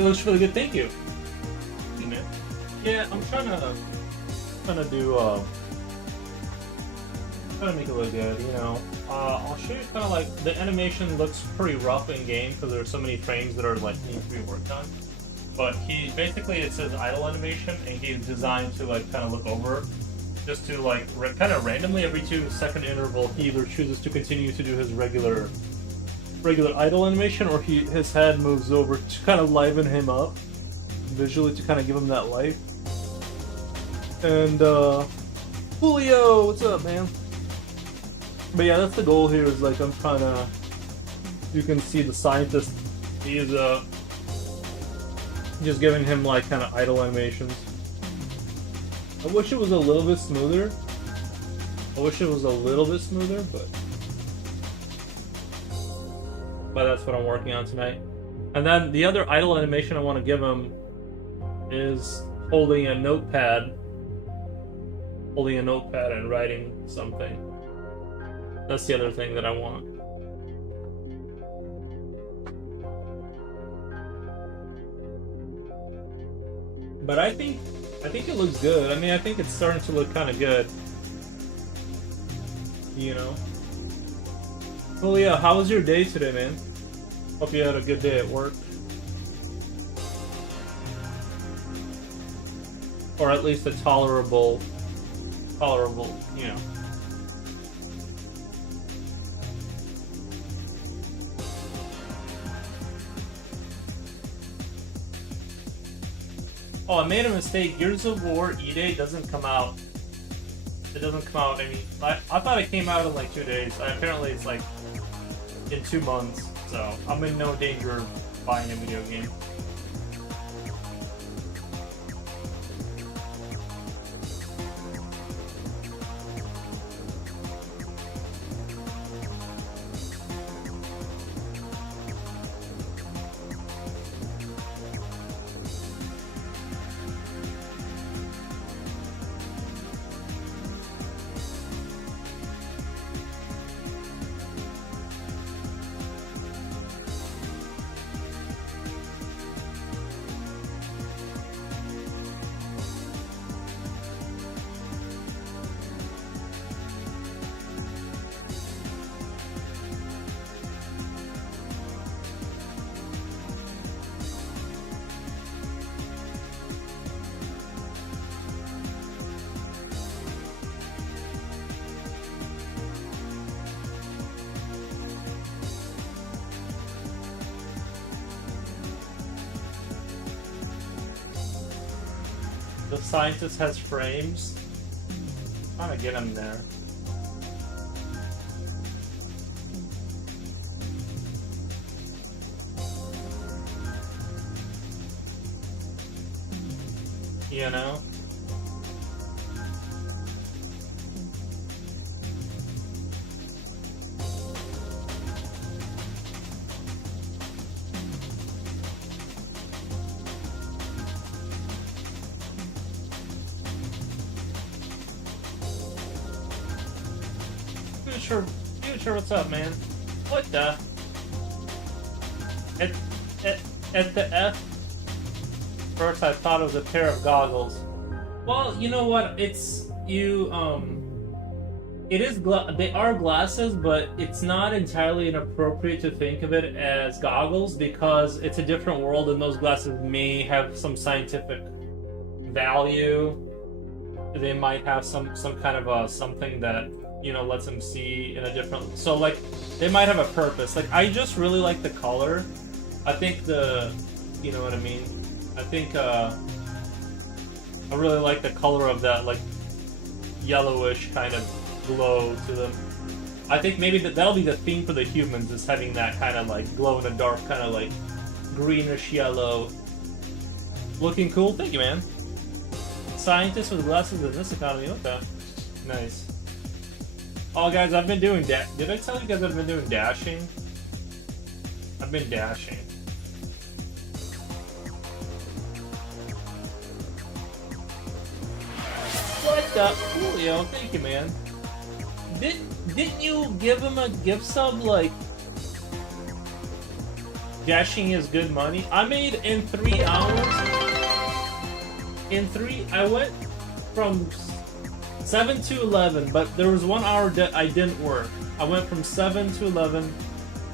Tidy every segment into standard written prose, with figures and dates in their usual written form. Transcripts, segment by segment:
It looks really good. Thank you. Man. Yeah, I'm trying to do trying to make it look good. You know, I'll show you kind of like the animation looks pretty rough in game because there's so many frames that are like need to be worked on. But he basically it says idle animation, and he's designed to like kind of look over, just to like kind of randomly every 2-second interval he either chooses to continue to do his regular idle animation, or his head moves over to kind of liven him up visually to kind of give him that life. And Julio, what's up, man? But yeah, that's the goal here. Is like I'm trying to. You can see the scientist. He's just giving him like kind of idle animations. I wish it was a little bit smoother. But that's what I'm working on tonight. And then the other idle animation I want to give him is holding a notepad and writing something. That's the other thing that I want. But I think it looks good. I mean, I think it's starting to look kind of good. You know. Well, yeah. How was your day today, man? Hope you had a good day at work. Or at least a tolerable, you know. Oh, I made a mistake. Gears of War E-Day doesn't come out. It doesn't come out I thought it came out in like 2 days. Apparently it's like in 2 months. So I'm in no danger of buying a video game. The scientist has frames. I'm trying to get him there. You know? Future, what's up, man? What the? At the F. First, I thought it was a pair of goggles. Well, you know what? It's you. It is. They are glasses, but it's not entirely inappropriate to think of it as goggles because it's a different world, and those glasses may have some scientific value. They might have some kind of something that, you know, lets them see in a different. So like, they might have a purpose. Like, I just really like the color. I think you know what I mean. I think I really like the color of that, like yellowish kind of glow to them. I think maybe that'll be the theme for the humans, is having that kind of like glow in the dark, kind of like greenish yellow. Looking cool. Thank you, man. Scientist with glasses in this economy. Okay. Nice. Oh, guys, I've been doing Did I tell you guys I've been doing dashing? I've been dashing. What the? Julio, thank you, man. Didn't you give him a gift sub, like... dashing is good money. I made in 3 hours. I went from 7 to 11, but there was 1 hour that I didn't work. I went from 7 to 11,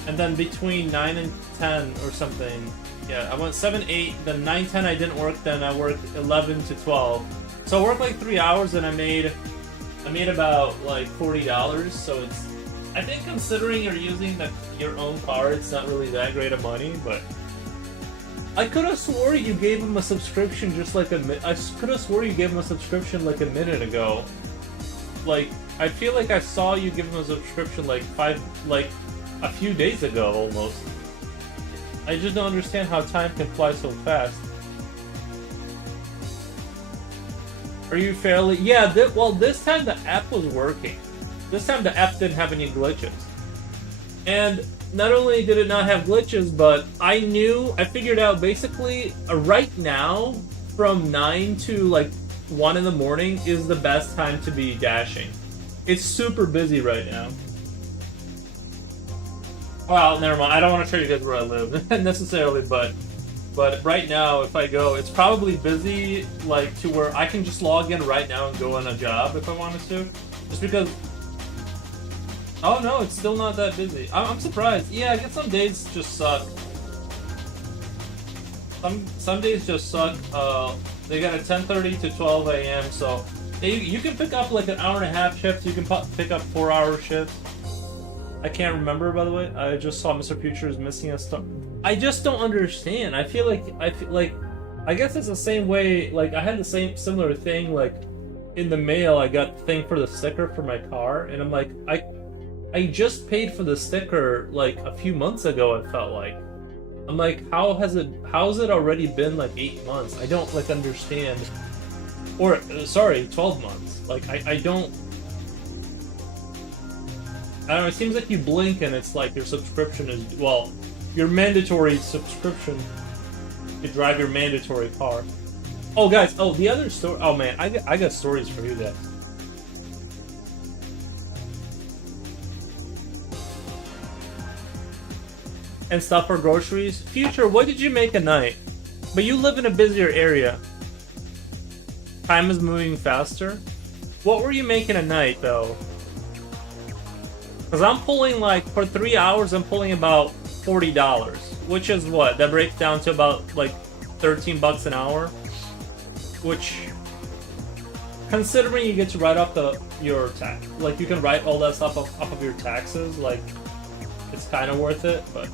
and then between 9 and 10 or something. Yeah, I went 7, 8, then 9, 10 I didn't work, then I worked 11 to 12. So I worked like 3 hours and I made about like $40, so it's, I think considering you're using your own car, it's not really that great of money, but I could have swore you gave him a subscription just like I could have swore you gave him a subscription like a minute ago. Like, I feel like I saw you give him a subscription like a few days ago almost. I just don't understand how time can fly so fast. Are you fairly... Yeah, well, this time the app was working. This time the app didn't have any glitches. And not only did it not have glitches, but I figured out basically right now from 9 to like 1 in the morning is the best time to be dashing. It's super busy right now. Well, never mind. I don't want to show you guys where I live necessarily, but right now, if I go, it's probably busy, like, to where I can just log in right now and go on a job if I wanted to. Just because... Oh, no, it's still not that busy. I'm surprised. Yeah, I guess some days just suck. Some days just suck. They got a 10:30 to 12 a.m., so... You can pick up, like, an hour-and-a-half shift. You can pick up 4-hour shifts. I can't remember, by the way. I just saw Mr. Future is missing a star. I just don't understand. I feel like I guess it's the same way. Like, I had the similar thing. Like, in the mail, I got the thing for the sticker for my car, and I'm like, I just paid for the sticker like a few months ago. It felt like. I'm like, how's it already been like 8 months? I don't like understand. Or sorry, 12 months. Like, I don't know, it seems like you blink and it's like your subscription is, well, your mandatory subscription to drive your mandatory car. Oh, guys, the other story, oh man, I got stories for you guys. And stuff for groceries. Future, what did you make at night? But you live in a busier area. Time is moving faster. What were you making at night, though? Because I'm pulling, like, for 3 hours, I'm pulling about $40. Which is what? That breaks down to about, like, 13 bucks an hour. Which, considering you get to write off your tax, like, you can write all that stuff off of your taxes, like, it's kind of worth it. But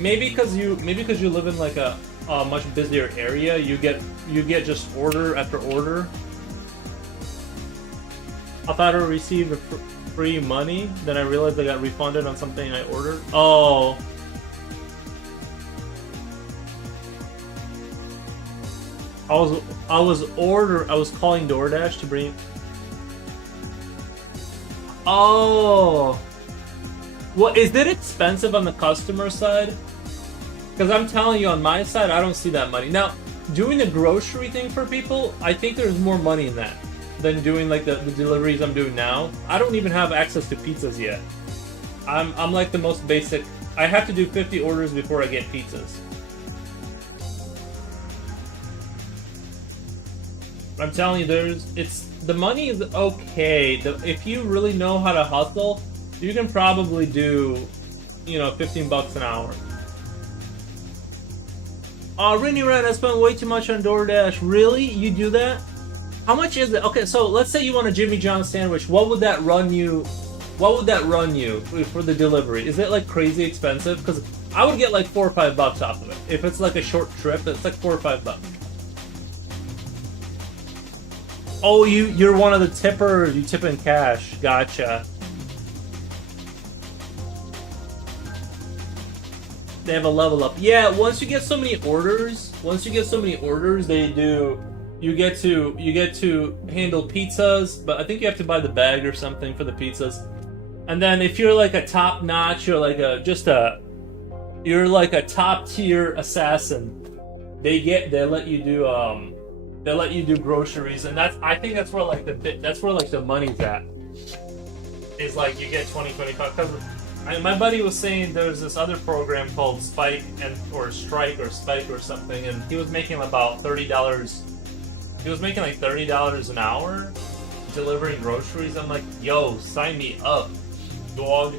maybe because you live in, like, a much busier area, you get just order after order. I thought I received free money, then I realized I got refunded on something I ordered. Oh. I was calling DoorDash to bring. Oh. Well, is it expensive on the customer side? Because I'm telling you, on my side, I don't see that money. Now, doing the grocery thing for people, I think there's more money in that than doing like the deliveries I'm doing now. I don't even have access to pizzas yet. I'm like the most basic. I have to do 50 orders before I get pizzas. I'm telling you, the money is okay. If you really know how to hustle, you can probably do, 15 bucks an hour. Rinny Ren, I spent way too much on DoorDash. Really? You do that? How much is it? Okay, so let's say you want a Jimmy John's sandwich. What would that run you? What would that run you for the delivery? Is it like crazy expensive? Because I would get like $4 or $5 off of it. If it's like a short trip, it's like $4 or $5. Oh, you're one of the tippers. You tip in cash. Gotcha. They have a level up. Yeah, once you get so many orders, they do. You get to handle pizzas, but I think you have to buy the bag or something for the pizzas. And then if you're like a top notch, you're like a top tier assassin. They let you do groceries, and I think that's where like the money's at. Is like you get 20, 25. My buddy was saying there's this other program called Spike or Strike or Spike or something, and he was making about $30. He was making like $30 an hour delivering groceries. I'm like, yo, sign me up, dog.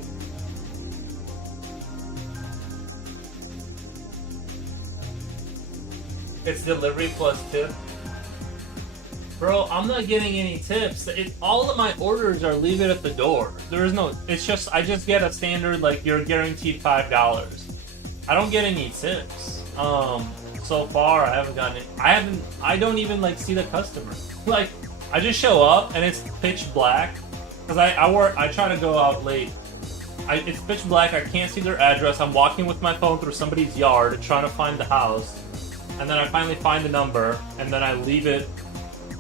It's delivery plus tip. Bro, I'm not getting any tips. All of my orders are leave it at the door. There is no, it's just, I just get a standard, like, you're guaranteed $5. I don't get any tips. So far, I haven't gotten it. I don't even, like, see the customer. Like, I just show up, and it's pitch black. Because I try to go out late. It's pitch black, I can't see their address. I'm walking with my phone through somebody's yard, trying to find the house. And then I finally find the number, and then I leave it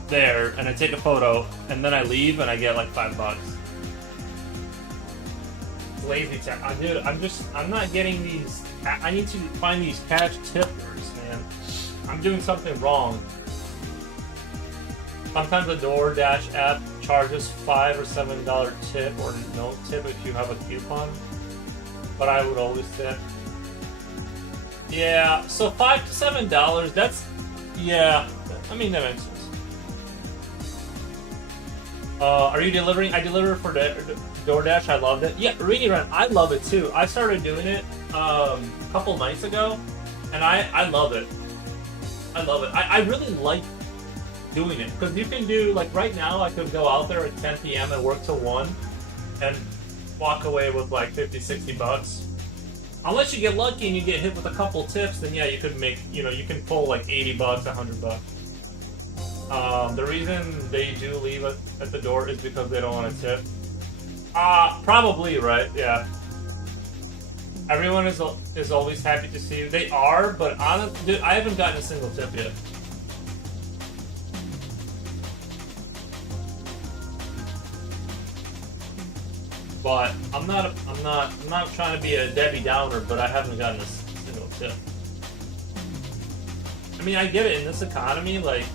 there, and I take a photo, and then I leave, and I get like $5. Lazy tech. Dude, I'm not getting these. I need to find these cash tippers, man. I'm doing something wrong. Sometimes the DoorDash app charges $5 or $7 tip or no tip if you have a coupon, but I would always tip. Yeah, so $5 to $7. That's, yeah. I mean, that makes sense. Are you delivering? I deliver for DoorDash. I loved it. Yeah, Run. I love it too. I started doing it a couple nights ago, and I love it. I love it. I really like doing it because you can do, like, right now I could go out there at 10 p.m. and work till 1 and walk away with like $50-$60. Unless you get lucky and you get hit with a couple tips, then yeah, you could make, you can pull like $80, $100. The reason they do leave it at the door is because they don't want to tip. Probably, right? Yeah. Everyone is always happy to see you. They are, but honestly, I haven't gotten a single tip yet. But I'm not trying to be a Debbie Downer, but I haven't gotten a single tip. I mean, I get it in this economy, like,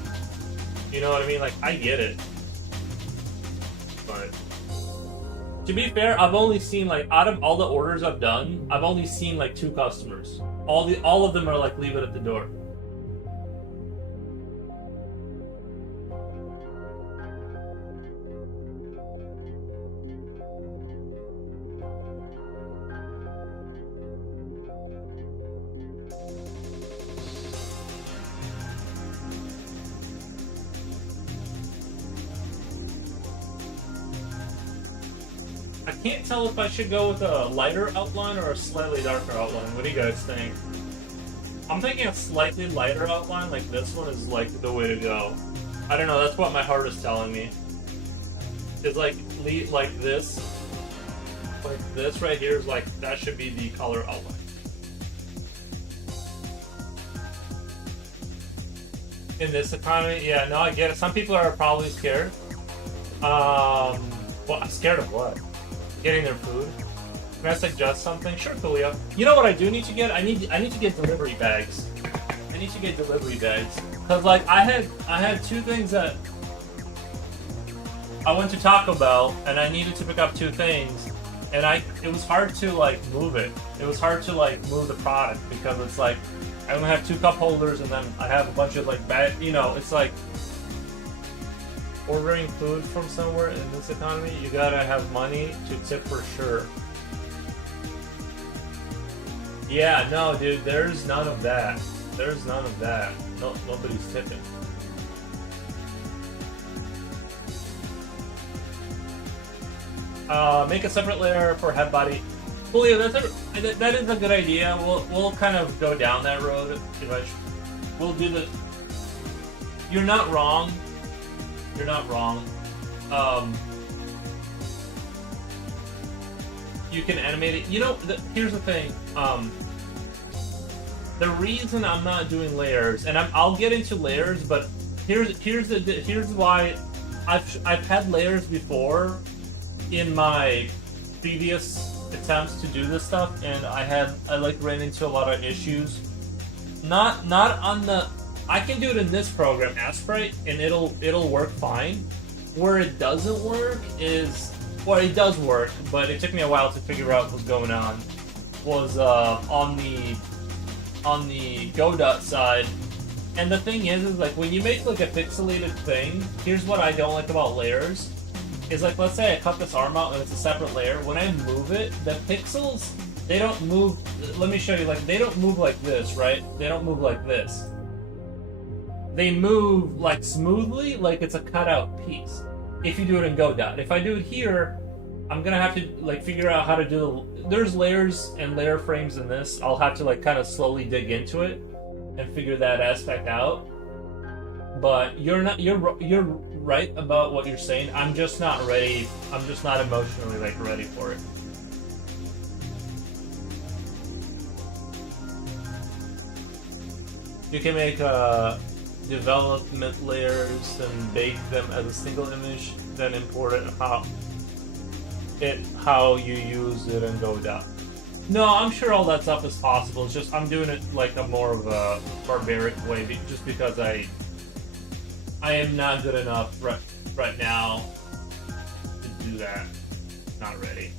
you know what I mean? Like, I get it. But to be fair, I've only seen, like, out of all the orders I've done, I've only seen like 2 customers. All of them are like, leave it at the door. I can't tell if I should go with a lighter outline or a slightly darker outline. What do you guys think? I'm thinking a slightly lighter outline, like this one, is like the way to go. I don't know, that's what my heart is telling me. It's like this. Like this right here is like, that should be the color outline. In this economy, yeah, no, I get it. Some people are probably scared. Well, I'm scared of what? Getting their food. Can I suggest something? Sure, Coolio. You know what I do need to get? I need to get delivery bags. I need to get delivery bags. Cause like I had 2 things that I went to Taco Bell and I needed to pick up 2 things, and it was hard to like move it. It was hard to like move the product because it's like I only have 2 cup holders and then I have a bunch of like bag. You know, it's like ordering food from somewhere in this economy, you gotta have money to tip for sure. Yeah, no, dude, there's none of that. There's none of that. No, nobody's tipping. Make a separate layer for head body. Julio, that is a good idea. We'll kind of go down that road eventually. We'll do the. You're not wrong. You're not wrong. You can animate it. You know, here's the thing. The reason I'm not doing layers, and I'll get into layers, but here's why I've had layers before in my previous attempts to do this stuff, and I like ran into a lot of issues. Not on the. I can do it in this program, Asprite, and it'll work fine. Where it doesn't work is well, it does work, but it took me a while to figure out what's going on. Was on the Godot side, and the thing is like when you make like a pixelated thing, here's what I don't like about layers. Is like, let's say I cut this arm out and it's a separate layer. When I move it, the pixels, they don't move. Let me show you. Like, they don't move like this, right? They don't move like this. They move like smoothly, like it's a cutout piece. If you do it in Godot. If I do it here, I'm gonna have to like figure out how to do. There's layers and layer frames in this. I'll have to like kind of slowly dig into it and figure that aspect out. But you're right about what you're saying. I'm just not ready. I'm just not emotionally like ready for it. You can make development layers and bake them as a single image, then import it how you use it in Godot. No, I'm sure all that stuff is possible. It's just I'm doing it like a more of a barbaric way, just because I am not good enough right now to do that. Not ready.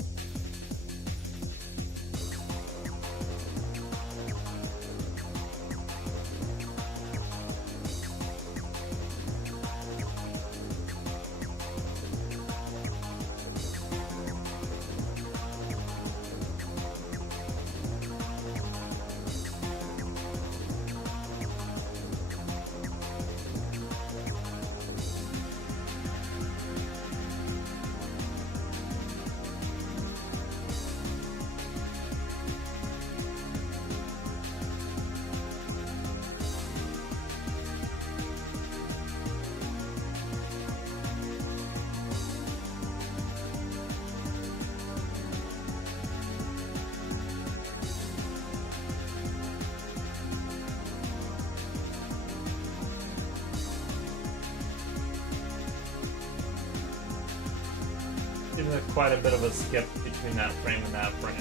There's quite a bit of a skip between that frame and that frame.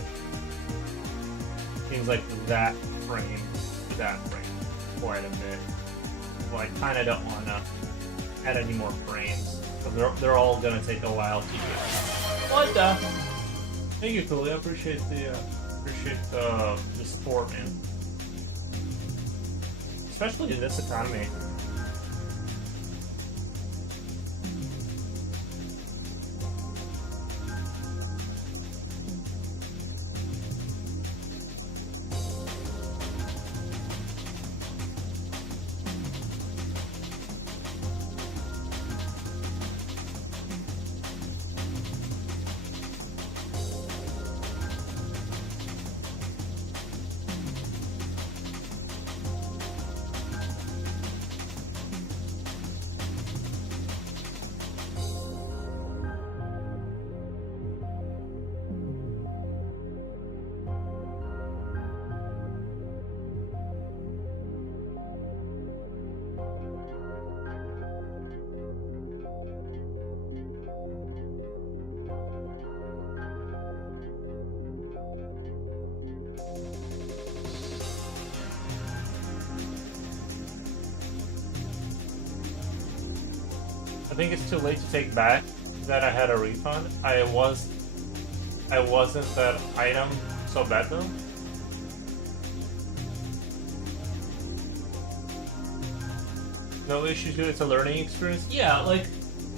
Seems like that frame to that frame quite a bit. Well, I kind of don't want to add any more frames, because they're all going to take a while to get. What the? Thank you, Cooley. I appreciate the support, man. Especially in this economy. I think it's too late to take back that I had a refund. I wasn't that item so bad though. No issues with it. It's a learning experience. Yeah, like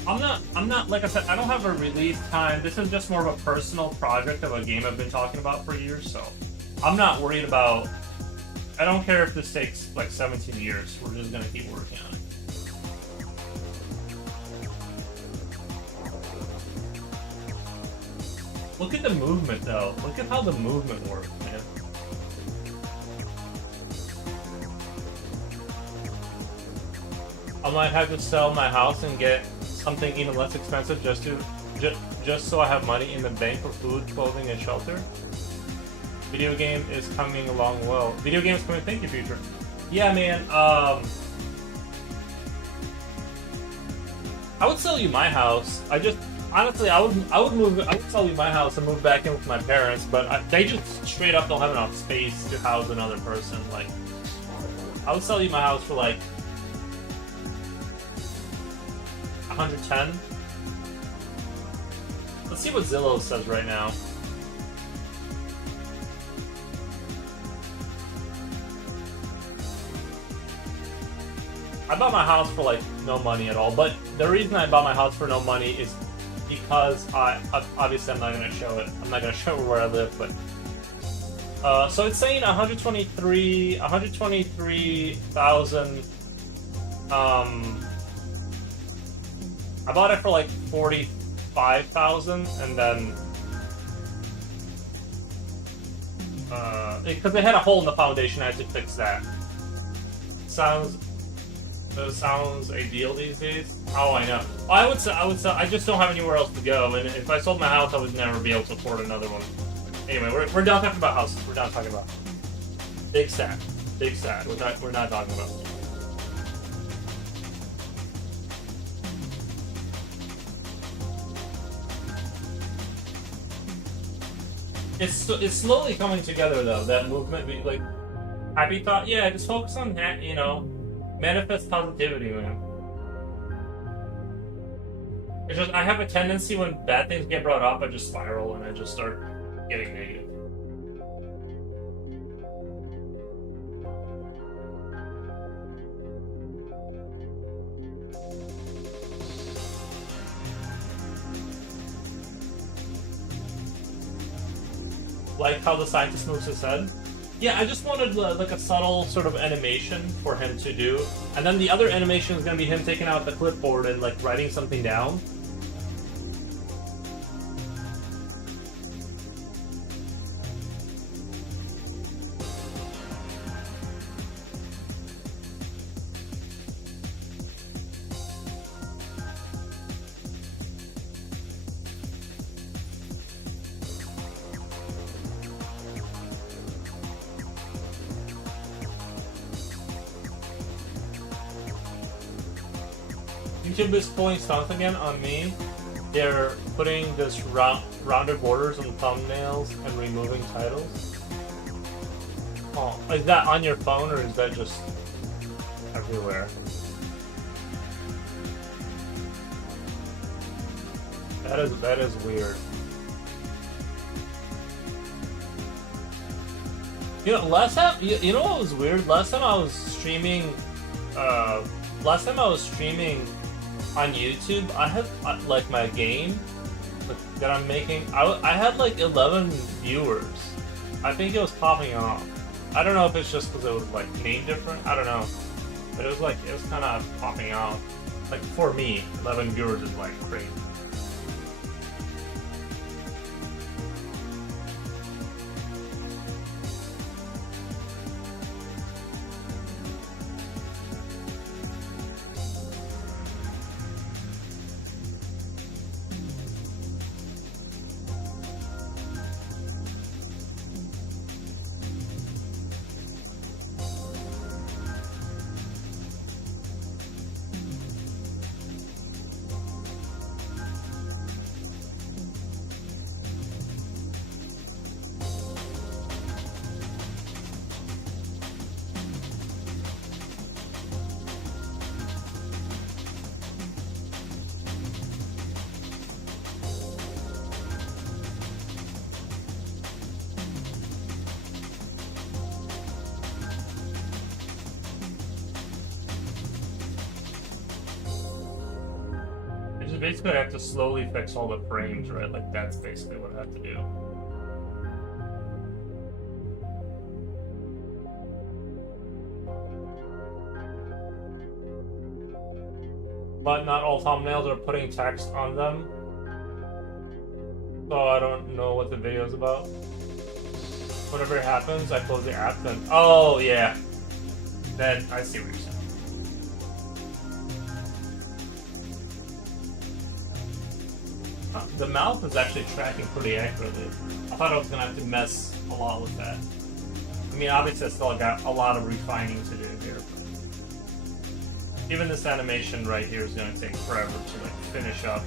I'm not like I said, I don't have a release time. This is just more of a personal project of a game I've been talking about for years, so I'm not worried about. I don't care if this takes like 17 years. We're just gonna keep working on it. Look at the movement, though. Look at how the movement works, man. I might have to sell my house and get something even less expensive just so I have money in the bank for food, clothing, and shelter. Video game is coming along well. Video games coming. Thank you, Future. Yeah, man. I would sell you my house. Honestly, I would sell you my house and move back in with my parents, but they just straight up don't have enough space to house another person. Like, I would sell you my house for like 110. Let's see what Zillow says right now. I bought my house for like no money at all, but the reason I bought my house for no money is because obviously I'm not gonna show it. I'm not gonna show where I live, but so it's saying 123,000. I bought it for like 45,000, and then because they had a hole in the foundation, I had to fix that. Sounds ideal these days. Oh, I know. I would say I just don't have anywhere else to go, and if I sold my house, I would never be able to afford another one. Anyway, we're done talking about houses. We're done talking about big sad. We're not talking about. It's slowly coming together though. That movement, like happy thought. Yeah, just focus on that. You know, manifest positivity, man. It's just I have a tendency when bad things get brought up, I just spiral and I just start getting negative. Like how the scientist moves his head. Yeah, I just wanted like a subtle sort of animation for him to do, and then the other animation is gonna be him taking out the clipboard and like writing something down. YouTube is pulling stunts again on me. They're putting this rounded borders on thumbnails and removing titles. Oh, is that on your phone or is that just everywhere? That is weird. You know, last time you know what was weird? Last time I was streaming on YouTube, I had like my game that I'm making. I had like 11 viewers. I think it was popping off. I don't know if it's just because it was like named different. I don't know, but it was kind of popping off. Like for me, 11 viewers is like crazy. Basically, I have to slowly fix all the frames, right? Like, that's basically what I have to do. But not all thumbnails are putting text on them. So I don't know what the video is about. Whatever happens, I close the app, then... Oh, yeah. Then I see what you're saying. The mouth is actually tracking pretty accurately. I thought I was going to have to mess a lot with that. I mean, obviously I still got a lot of refining to do here. But even this animation right here is going to take forever to like finish up.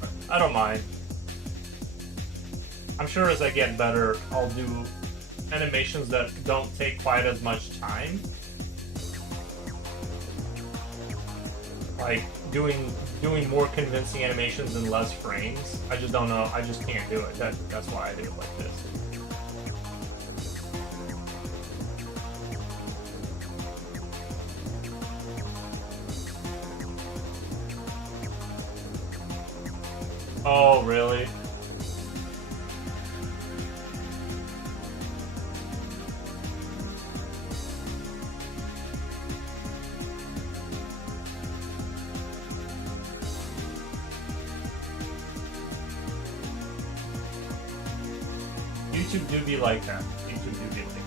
But I don't mind. I'm sure as I get better, I'll do animations that don't take quite as much time. Like doing doing more convincing animations in less frames. I just don't know. I just can't do it. That's why I do it like this. Oh, really? YouTube do be like that. YouTube do be like that.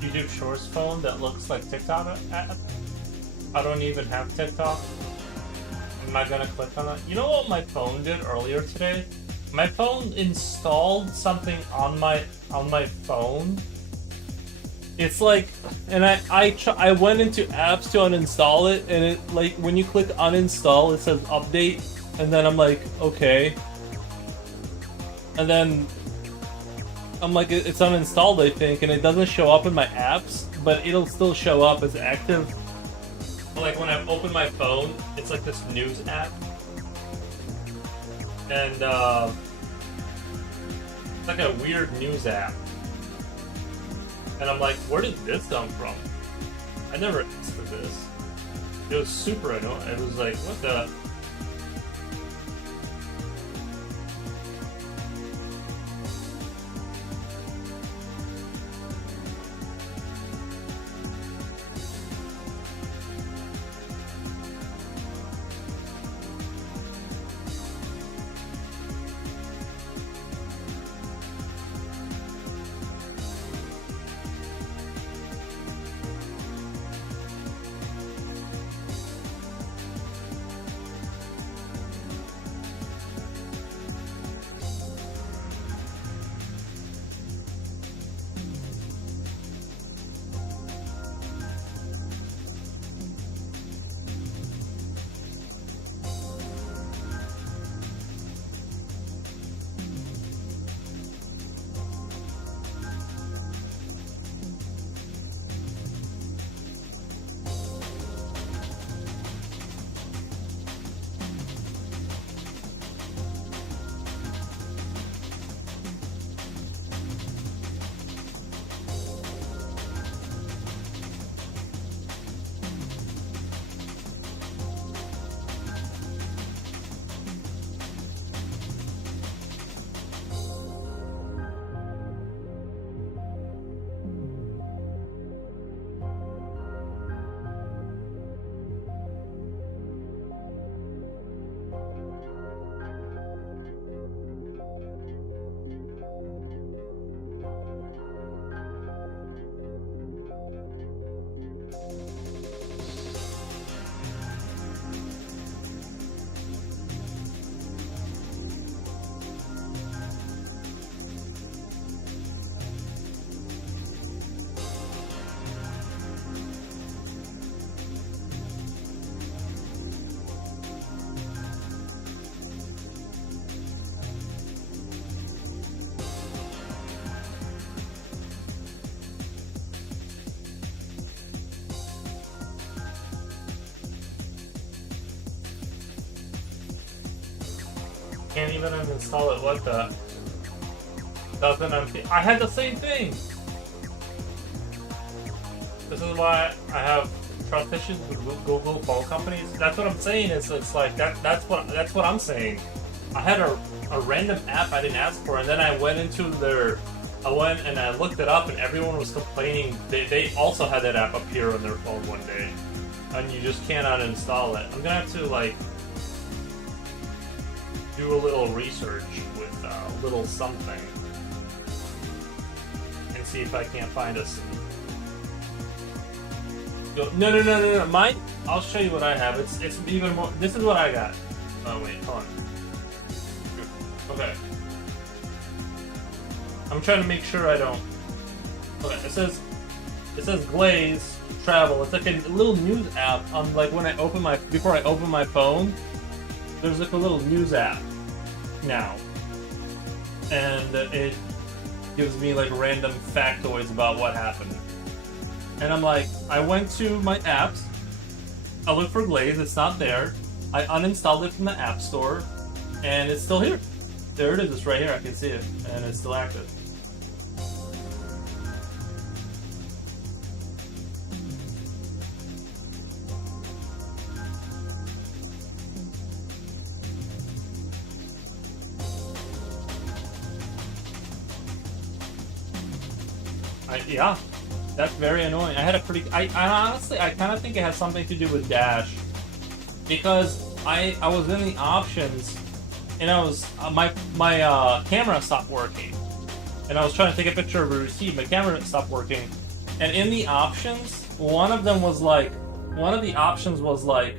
YouTube Shorts phone that looks like TikTok app. I don't even have TikTok. I'm not gonna click on that. You know what my phone did earlier today? My phone installed something on my phone. It's like, and I went into apps to uninstall it, and it, like, when you click uninstall, it says update, and then I'm like, okay, and then I'm like, it's uninstalled, I think, and it doesn't show up in my apps, but it'll still show up as active. Like when I open my phone, it's like this news app, and it's like a weird news app, and I'm like, where did this come from? I never asked for this. It was super annoying. It was like, what the? Can't even uninstall it. What the? Doesn't I had the same thing. This is why I have trust issues with Google phone companies. That's what I'm saying. It's like that's what I'm saying. I had a random app I didn't ask for, and then I went into I went and I looked it up, and everyone was complaining. They also had that app appear on their phone one day, and you just cannot install it. I'm gonna have to like do a little research with a little something and see if I can't find us. No. Mine. I'll show you what I have. It's even more. This is what I got. Oh wait, hold on. Okay. I'm trying to make sure I don't. Okay, it says Glaze Travel. It's like a little news app. Like when I open before I open my phone, there's like a little news app now, and it gives me like random factoids about what happened. And I'm like, I went to my apps, I looked for Glaze, it's not there. I uninstalled it from the App Store, and it's still here. There it is, it's right here, I can see it, and it's still active. Yeah. That's very annoying. I had a pretty. I honestly, I kind of think it has something to do with Dash, because I was in the options, and I was my camera stopped working, and I was trying to take a picture of a receipt. My camera stopped working, and in the options, one of the options was like,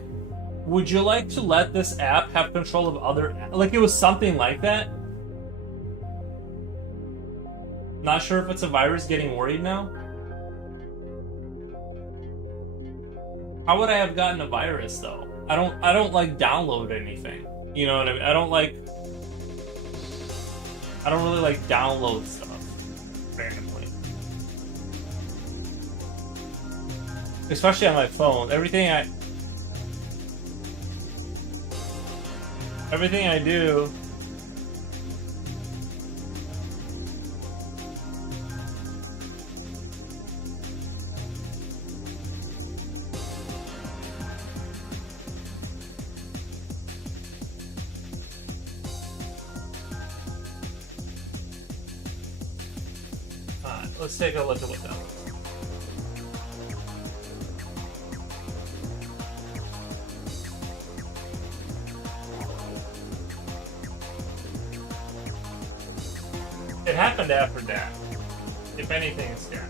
would you like to let this app have control of other? Like it was something like that. Not sure if it's a virus. Getting worried now. How would I have gotten a virus though? I don't like download anything. You know what I mean? I don't really like download stuff randomly. Especially on my phone. Everything I do. Let's take a look at what that was. It happened after that. If anything, it's that.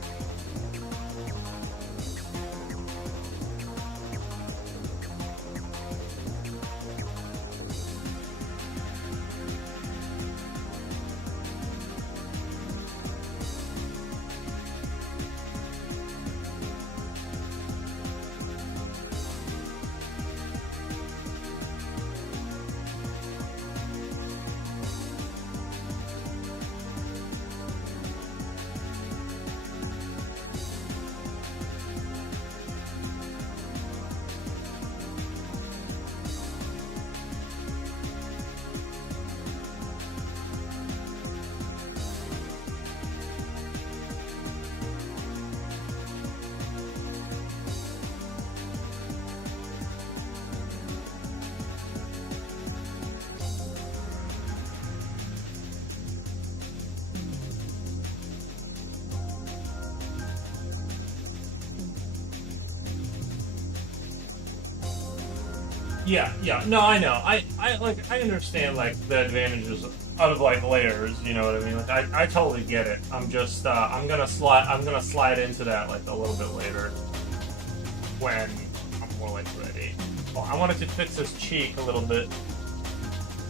Yeah. No, I know. I understand like the advantages of like layers. You know what I mean? Like I totally get it. I'm just I'm gonna slide into that like a little bit later when I'm more like ready. Well, I wanted to fix this cheek a little bit.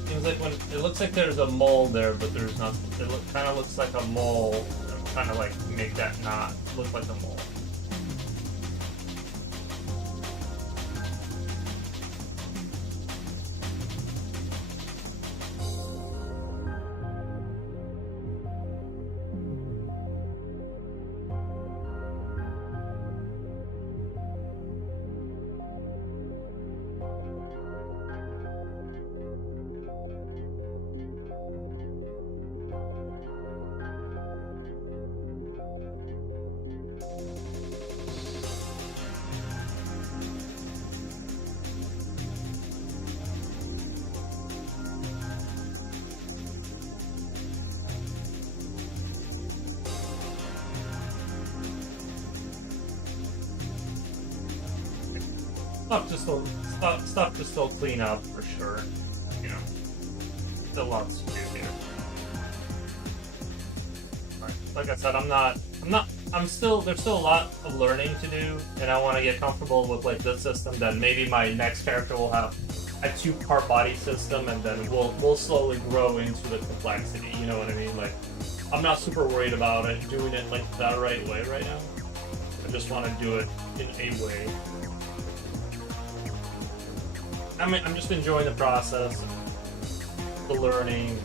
Seems like when it looks like there's a mole there, but there's not. It kind of looks like a mole. I'm trying to like make that not look like a mole. stuff to still clean up for sure. You know, still lots to do here. Like I said, there's still a lot of learning to do, and I want to get comfortable with like this system. Then maybe my next character will have a 2-part body system, and then we'll slowly grow into the complexity. You know what I mean? Like, I'm not super worried about it doing it like the right way right now. I just want to do it in a way. I'm just enjoying the process, the learning.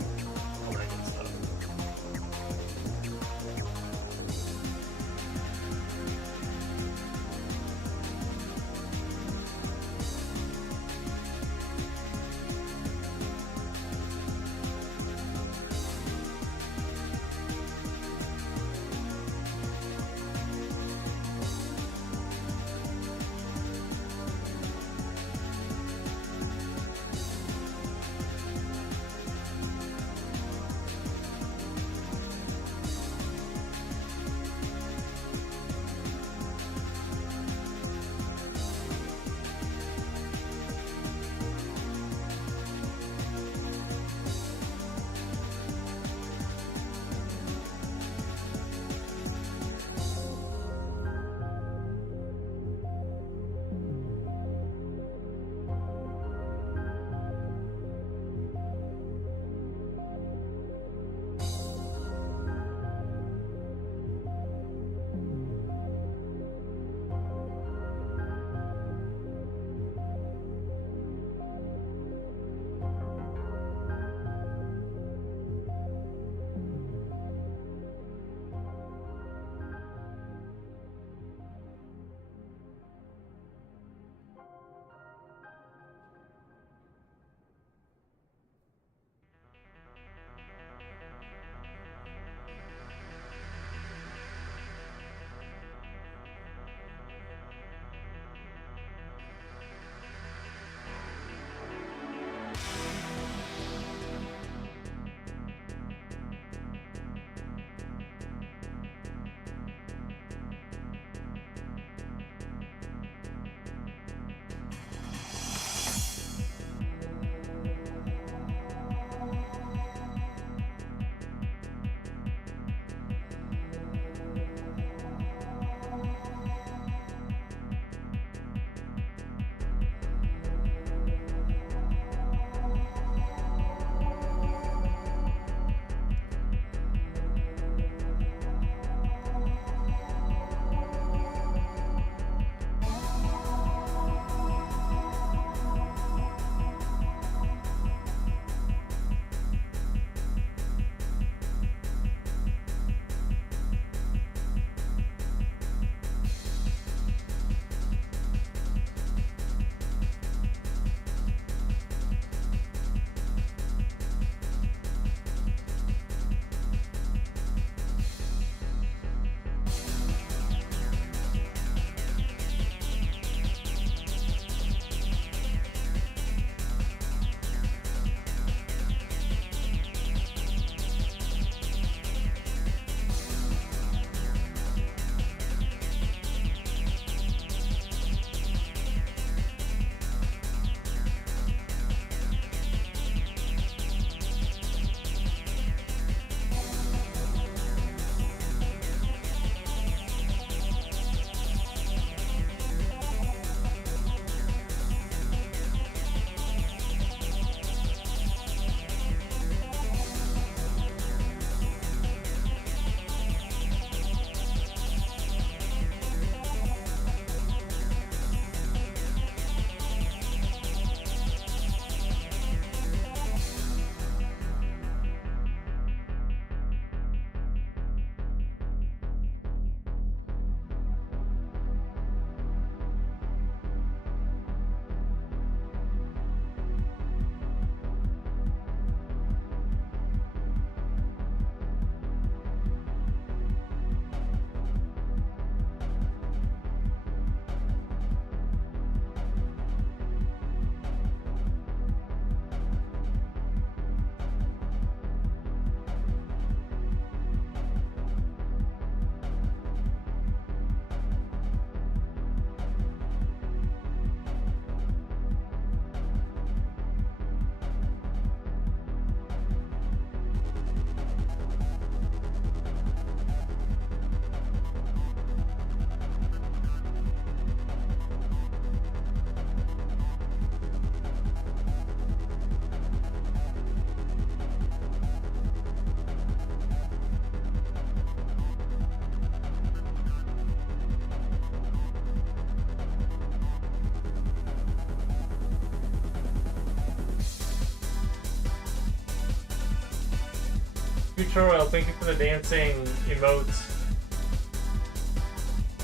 Future Royal, thank you for the dancing emotes.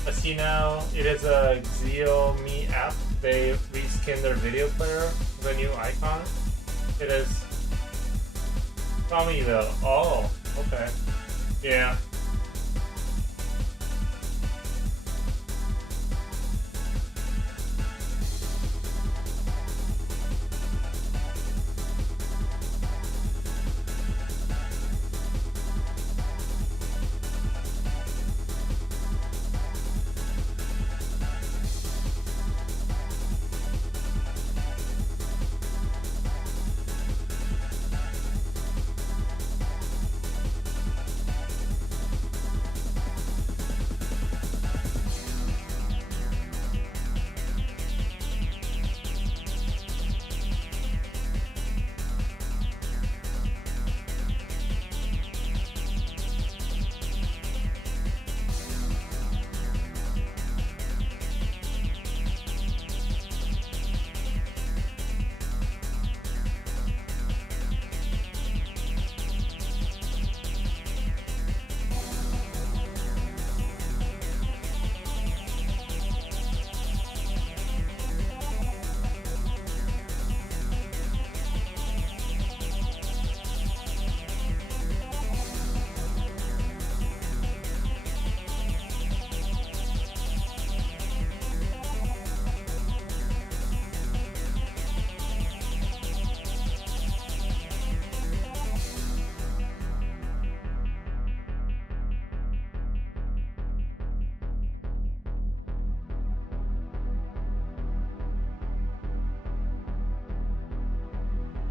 I see now it is a Xiaomi app. They reskinned their video player with a new icon. It is Xiaomi though. Oh, okay. Yeah.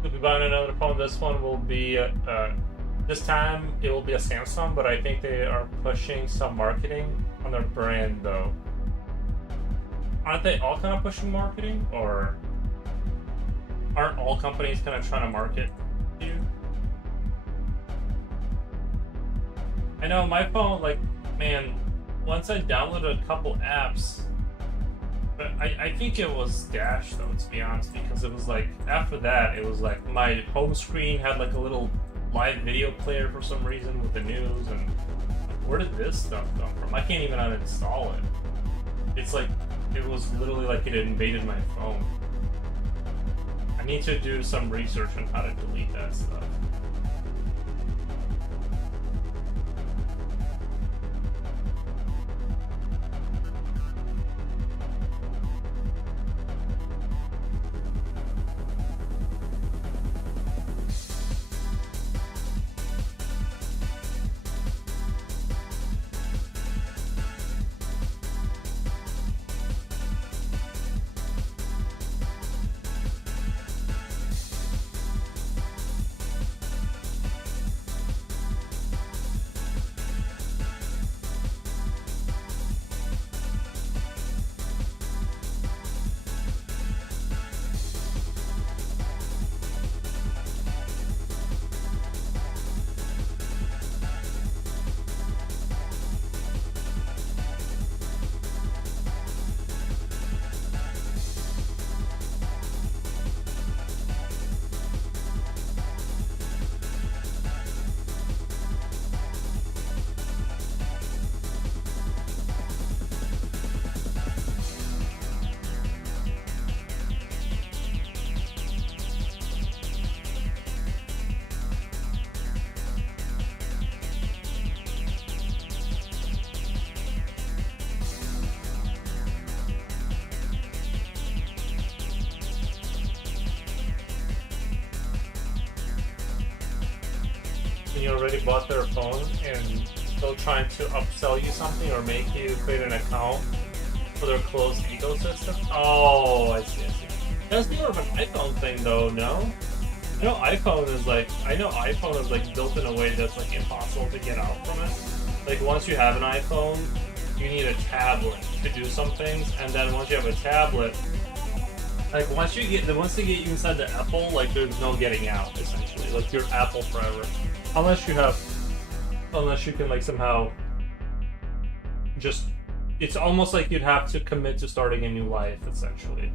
We'll be buying another phone. This one will be, this time it will be a Samsung, but I think they are pushing some marketing on their brand though. Aren't they all kind of pushing marketing, or aren't all companies kind of trying to market to you? I know my phone, like, man, once I downloaded a couple apps, but I think it was Dash though, to be honest, because it was like, after that, it was like my home screen had like a little live video player for some reason with the news, and where did this stuff come from? I can't even uninstall it. It's like, it was literally like it invaded my phone. I need to do some research on how to delete that stuff. You already bought their phone and still trying to upsell you something or make you create an account for their closed ecosystem? Oh, I see. That's more of an iPhone thing though, no? I know iPhone is like built in a way that's like impossible to get out from it. Like once you have an iPhone, you need a tablet to do some things, and then once you have a tablet, like once they get you inside the Apple, like there's no getting out essentially. Like you're Apple forever. Unless you can like somehow just, it's almost like you'd have to commit to starting a new life essentially.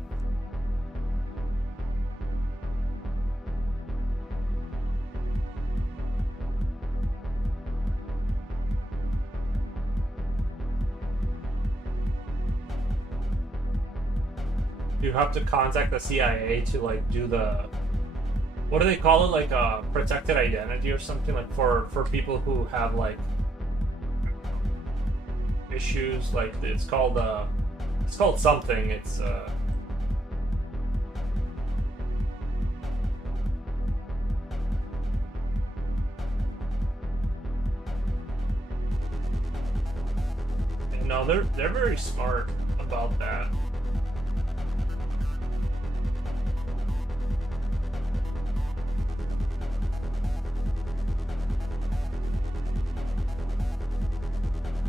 you have to contact the CIA to like do the, what do they call it, like a protected identity or something, like for people who have like issues, like it's called something. It's no, they're very smart about that.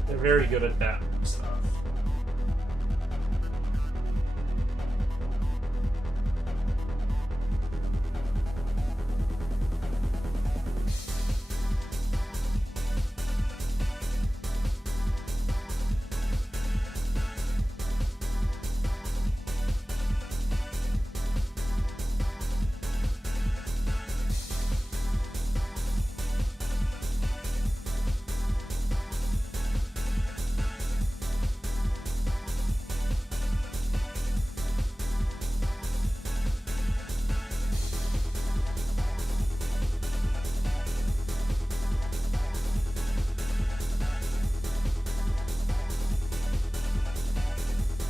They're very good at that stuff.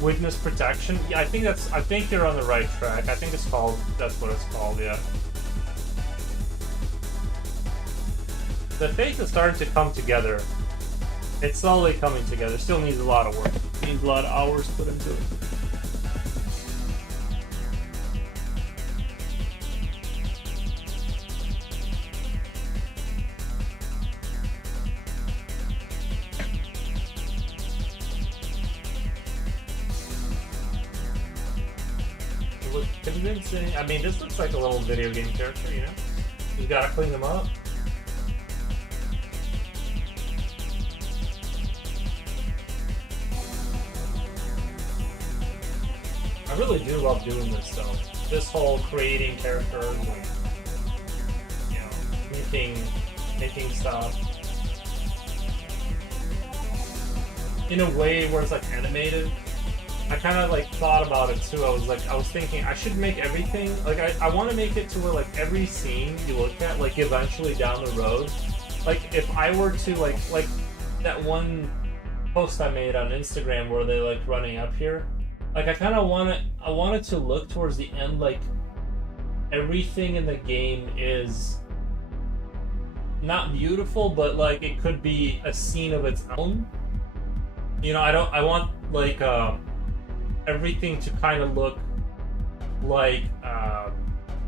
Witness protection. Yeah, I think you're on the right track. I think that's what it's called, yeah. The faith is starting to come together. It's slowly coming together. Still needs a lot of work. It needs a lot of hours put into it. Convincing. I mean, this looks like a little video game character, you know? You gotta clean them up. I really do love doing this, though. This whole creating characters and, you know, making stuff in a way where it's like animated. I kind of like thought about it too. I was thinking I should make everything like I want to make it to where like every scene you look at, like eventually down the road, like if I were to like that one post I made on Instagram where they like running up here, like I wanted to look towards the end, like everything in the game is not beautiful, but like it could be a scene of its own. You know, I want like everything to kind of look like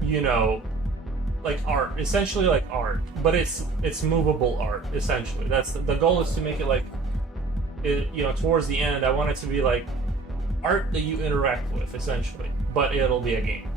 you know, like art, essentially like art, but it's movable art. Essentially, that's the goal, is to make it like you know, towards the end I want it to be like art that you interact with, essentially, but it'll be a game.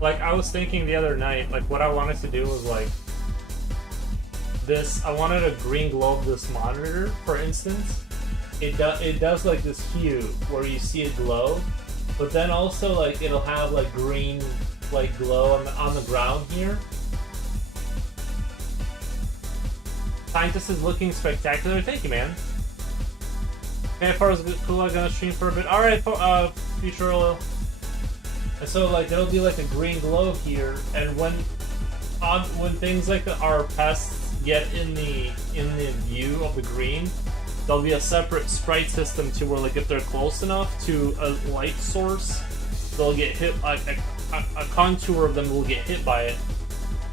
Like, I was thinking the other night, like, what I wanted to do was, like, this, I wanted a green glow of this monitor, for instance. It does, like, this hue where you see it glow, but then also, like, it'll have, like, green, like, glow on the ground here. Scientist is looking spectacular. Thank you, man. Man, far as cool, I'm gonna stream for a bit. Alright, Future Oil. And so, like, there'll be like a green glow here, and when things like our pests get in the view of the green, there'll be a separate sprite system to where, like, if they're close enough to a light source, they'll get hit. Like a contour of them will get hit by it,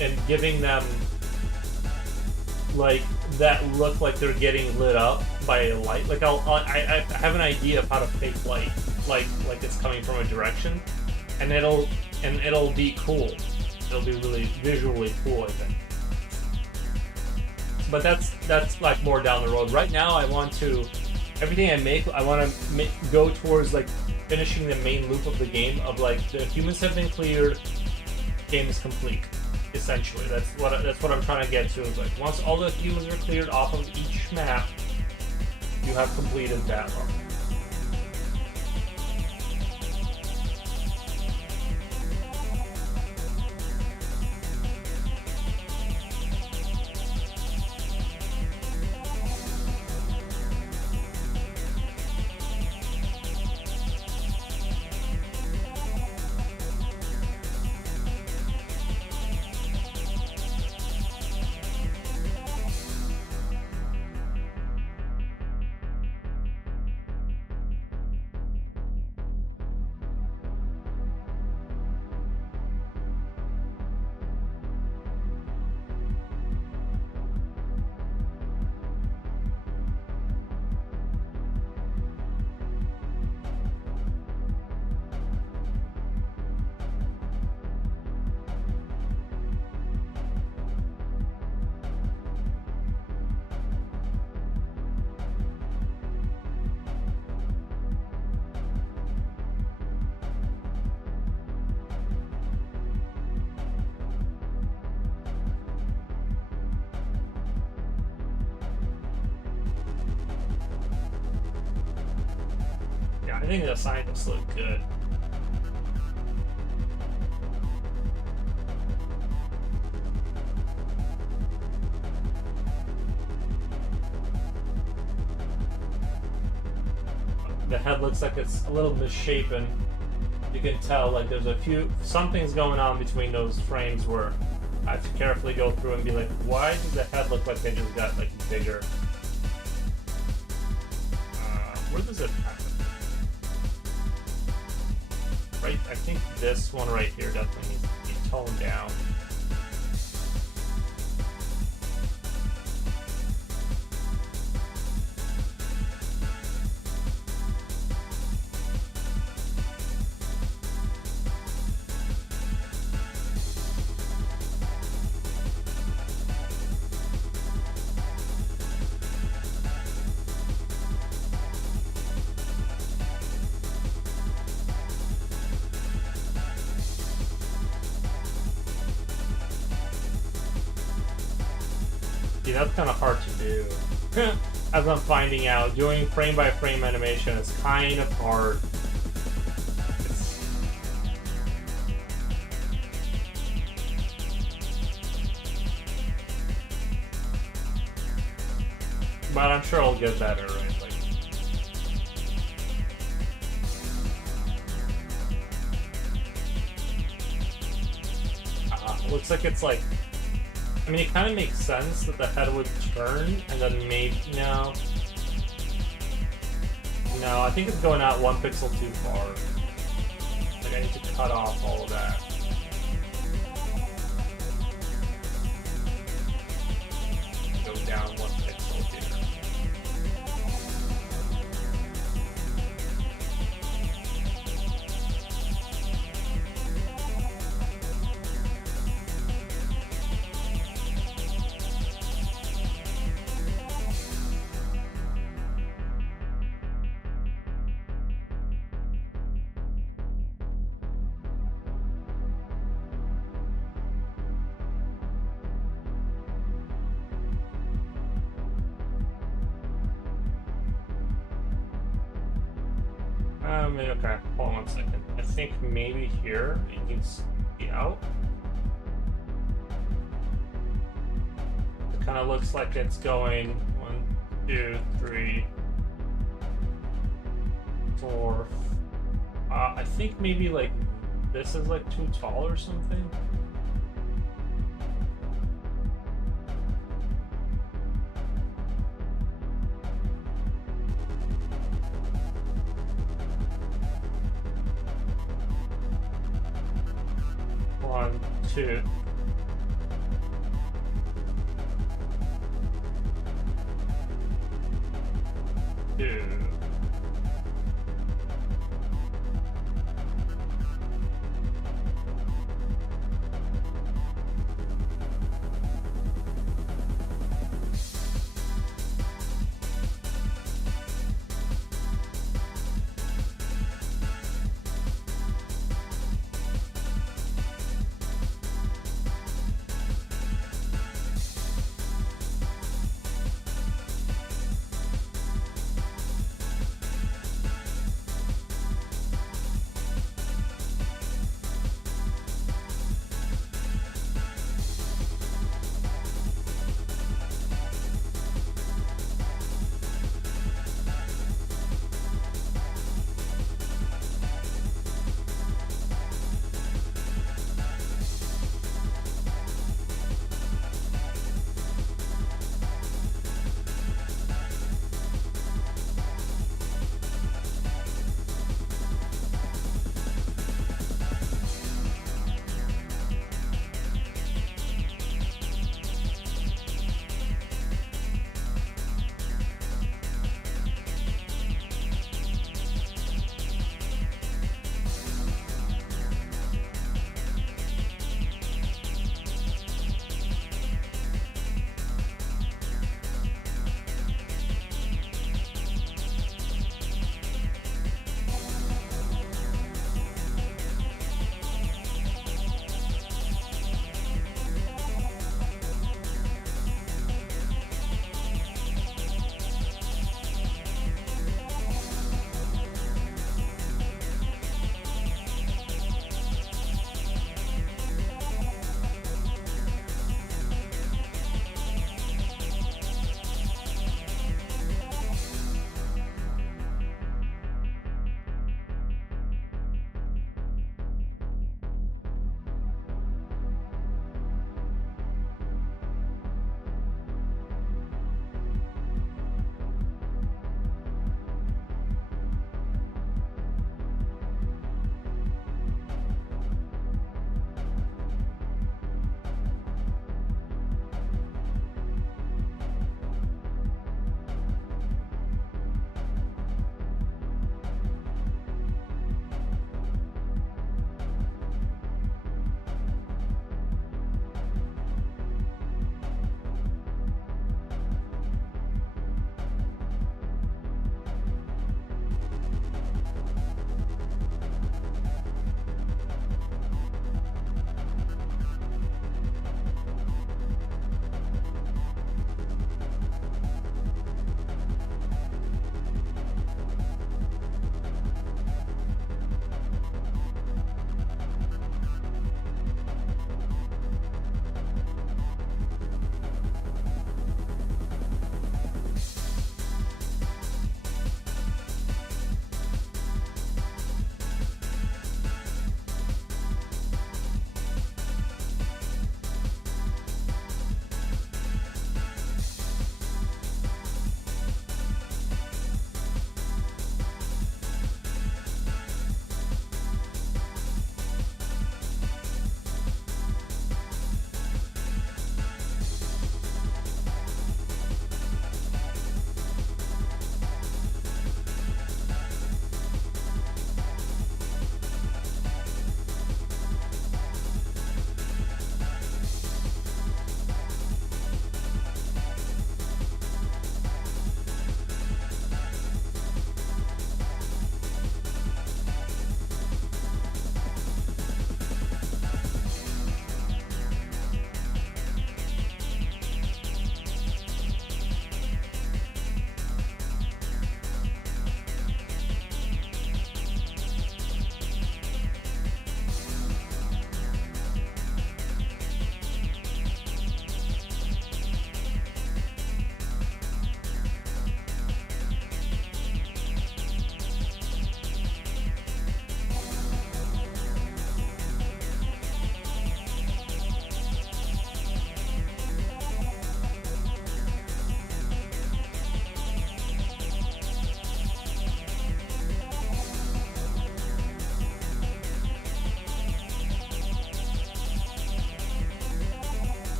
and giving them like that look like they're getting lit up by a light. Like I have an idea of how to fake light, like it's coming from a direction. And it'll be cool. It'll be really visually cool, I think. But that's like more down the road. Right now, I want to everything I make, I want to go towards like finishing the main loop of the game of like the humans have been cleared, game is complete. Essentially, that's what I'm trying to get to. Is like once all the humans are cleared off of each map, you have completed that level. I think the scientists look good. The head looks like it's a little misshapen. You can tell like there's something's going on between those frames where I have to carefully go through and be like, why does the head look like they just got like bigger? Where does it happen? Right, I think this one right here definitely needs to be toned down. See, that's kind of hard to do. As I'm finding out, doing frame-by-frame animation is kind of hard. But I'm sure it'll get better, right? Looks like it's like... I mean, it kind of makes sense that the head would turn, and then maybe... No. No, I think it's going out one pixel too far. Like, I need to cut off all of that. Go down one pixel here. Okay, hold on 1 second. I think maybe here it needs to be out. It kind of looks like it's going 1, 2, 3, 4. I think maybe like this is like too tall or something. Two. Two.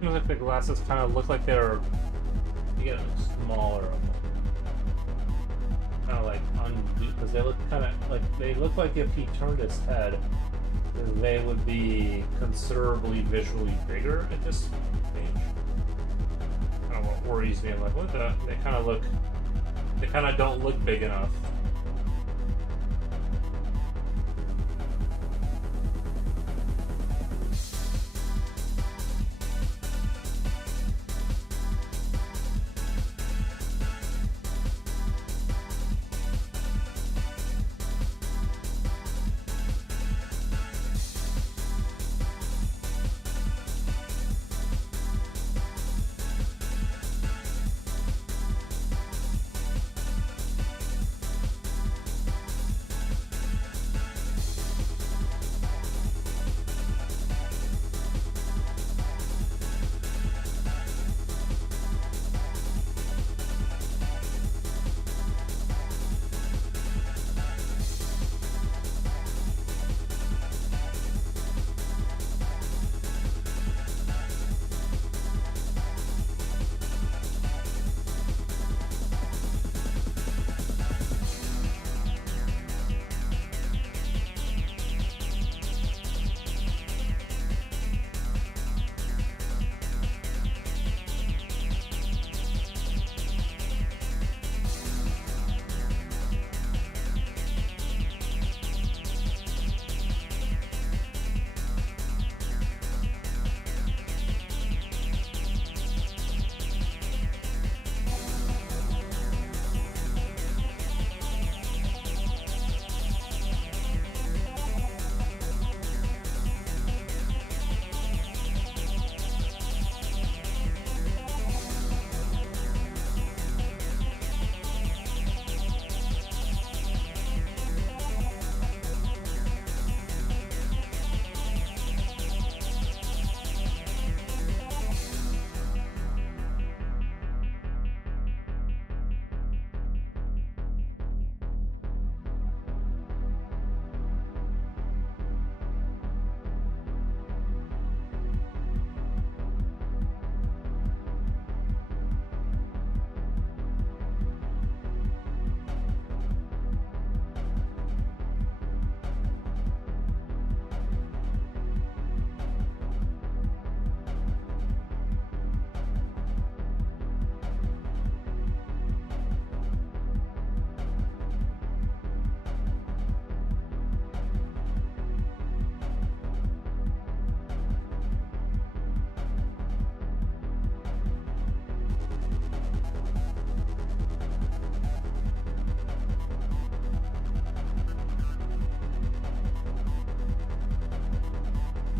Seems like the glasses kind of look like they're getting smaller. Kind of like because they look kind of like if he turned his head, they would be considerably visually bigger at this stage. Kind of what worries me. I'm like, what the? They kind of don't look big enough.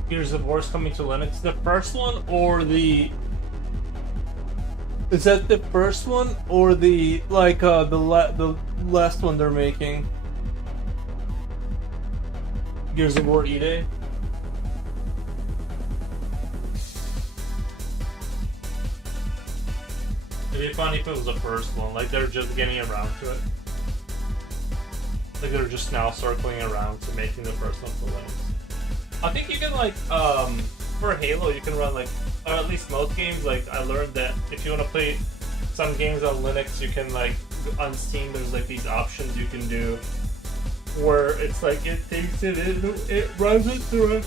Gears of War's coming to Linux. The first one or the... Is that the first one or the the last one they're making? Gears of War E-Day? It'd be funny if it was the first one, like they're just getting around to it. Like they're just now circling around to making the first one for Linux. I think you can for Halo you can run or at least most games, I learned that if you want to play some games on Linux, you can on Steam there's these options you can do where it's it takes it runs it through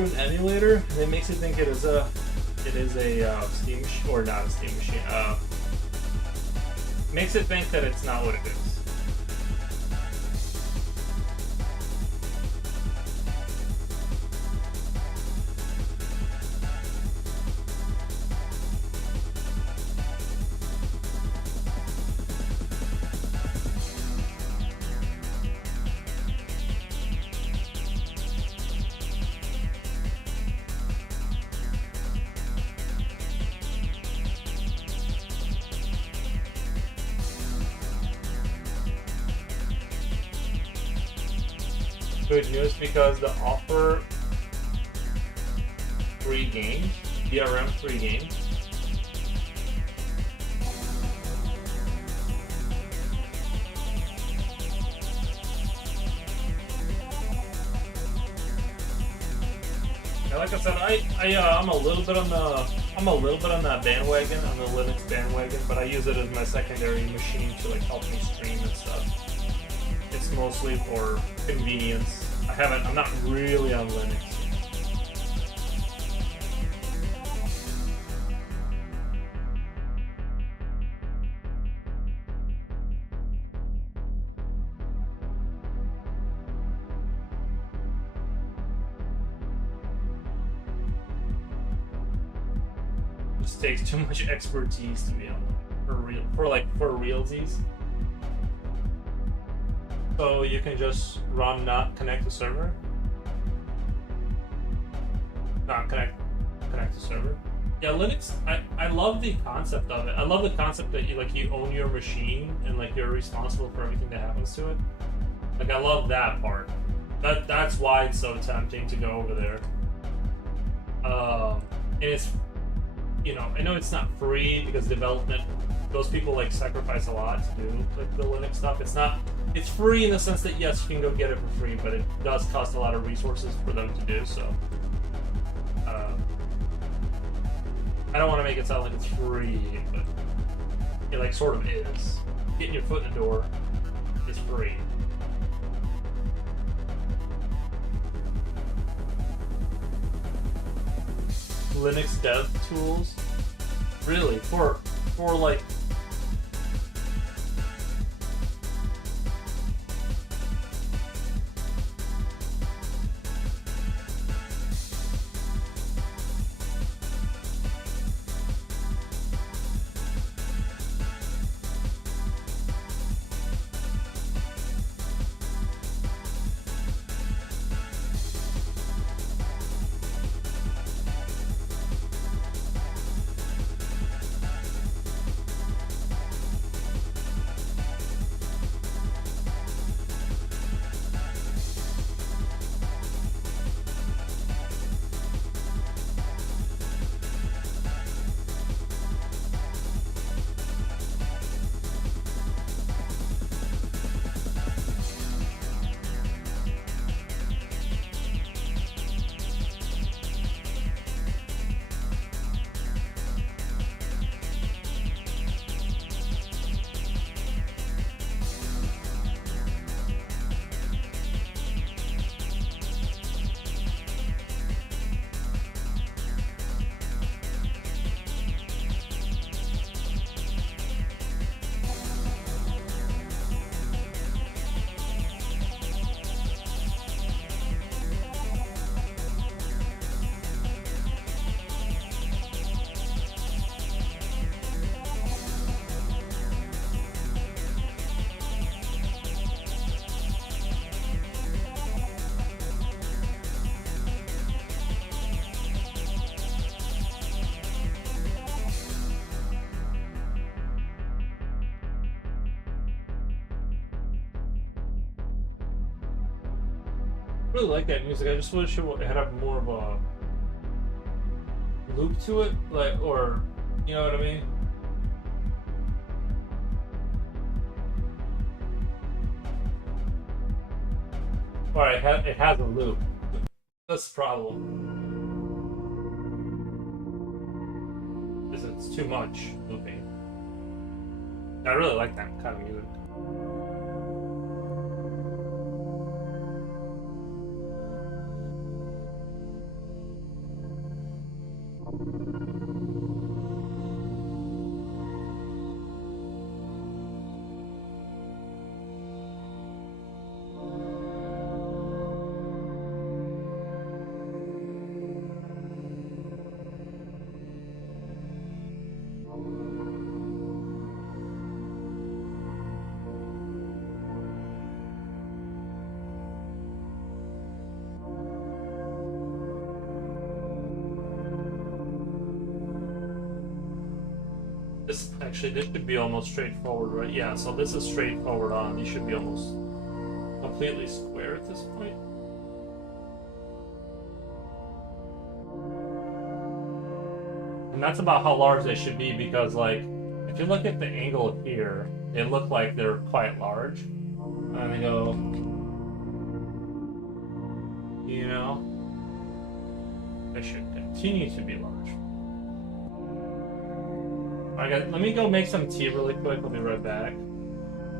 an emulator and it makes it think it is a Steam or not a Steam machine. Makes it think that it's not what it is. Good news because the offer free games, DRM free games. Yeah, like I said, I'm a little bit on that bandwagon, on the Linux bandwagon, but I use it as my secondary machine to like help me stream and stuff. It's mostly for convenience. I'm not really on Linux. Just takes too much expertise to be on for realsies. So you can just run not connect the server. Not connect the server. Yeah, Linux. I love the concept of it. I love the concept that you own your machine and like you're responsible for everything that happens to it. Like I love that part. That's why it's so tempting to go over there. And it's, I know it's not free because development, those people like sacrifice a lot to do like the Linux stuff. It's free in the sense that yes, you can go get it for free, but it does cost a lot of resources for them to do so. I don't want to make it sound like it's free, but it like sort of is. Getting your foot in the door is free. Linux dev tools, really for like I really like that music. I just wish it had more of a loop to it, like, or you know what I mean? Or it has a loop. That's the problem. Is it's too much looping. I really like that kind of music. This should be almost straightforward, right? Yeah, so this is straightforward on. These should be almost completely square at this point. And that's about how large they should be because, like, if you look at the angle here, they look like they're quite large. And they go, you know? It should continue to be large. Alright, let me go make some tea really quick. I'll be right back.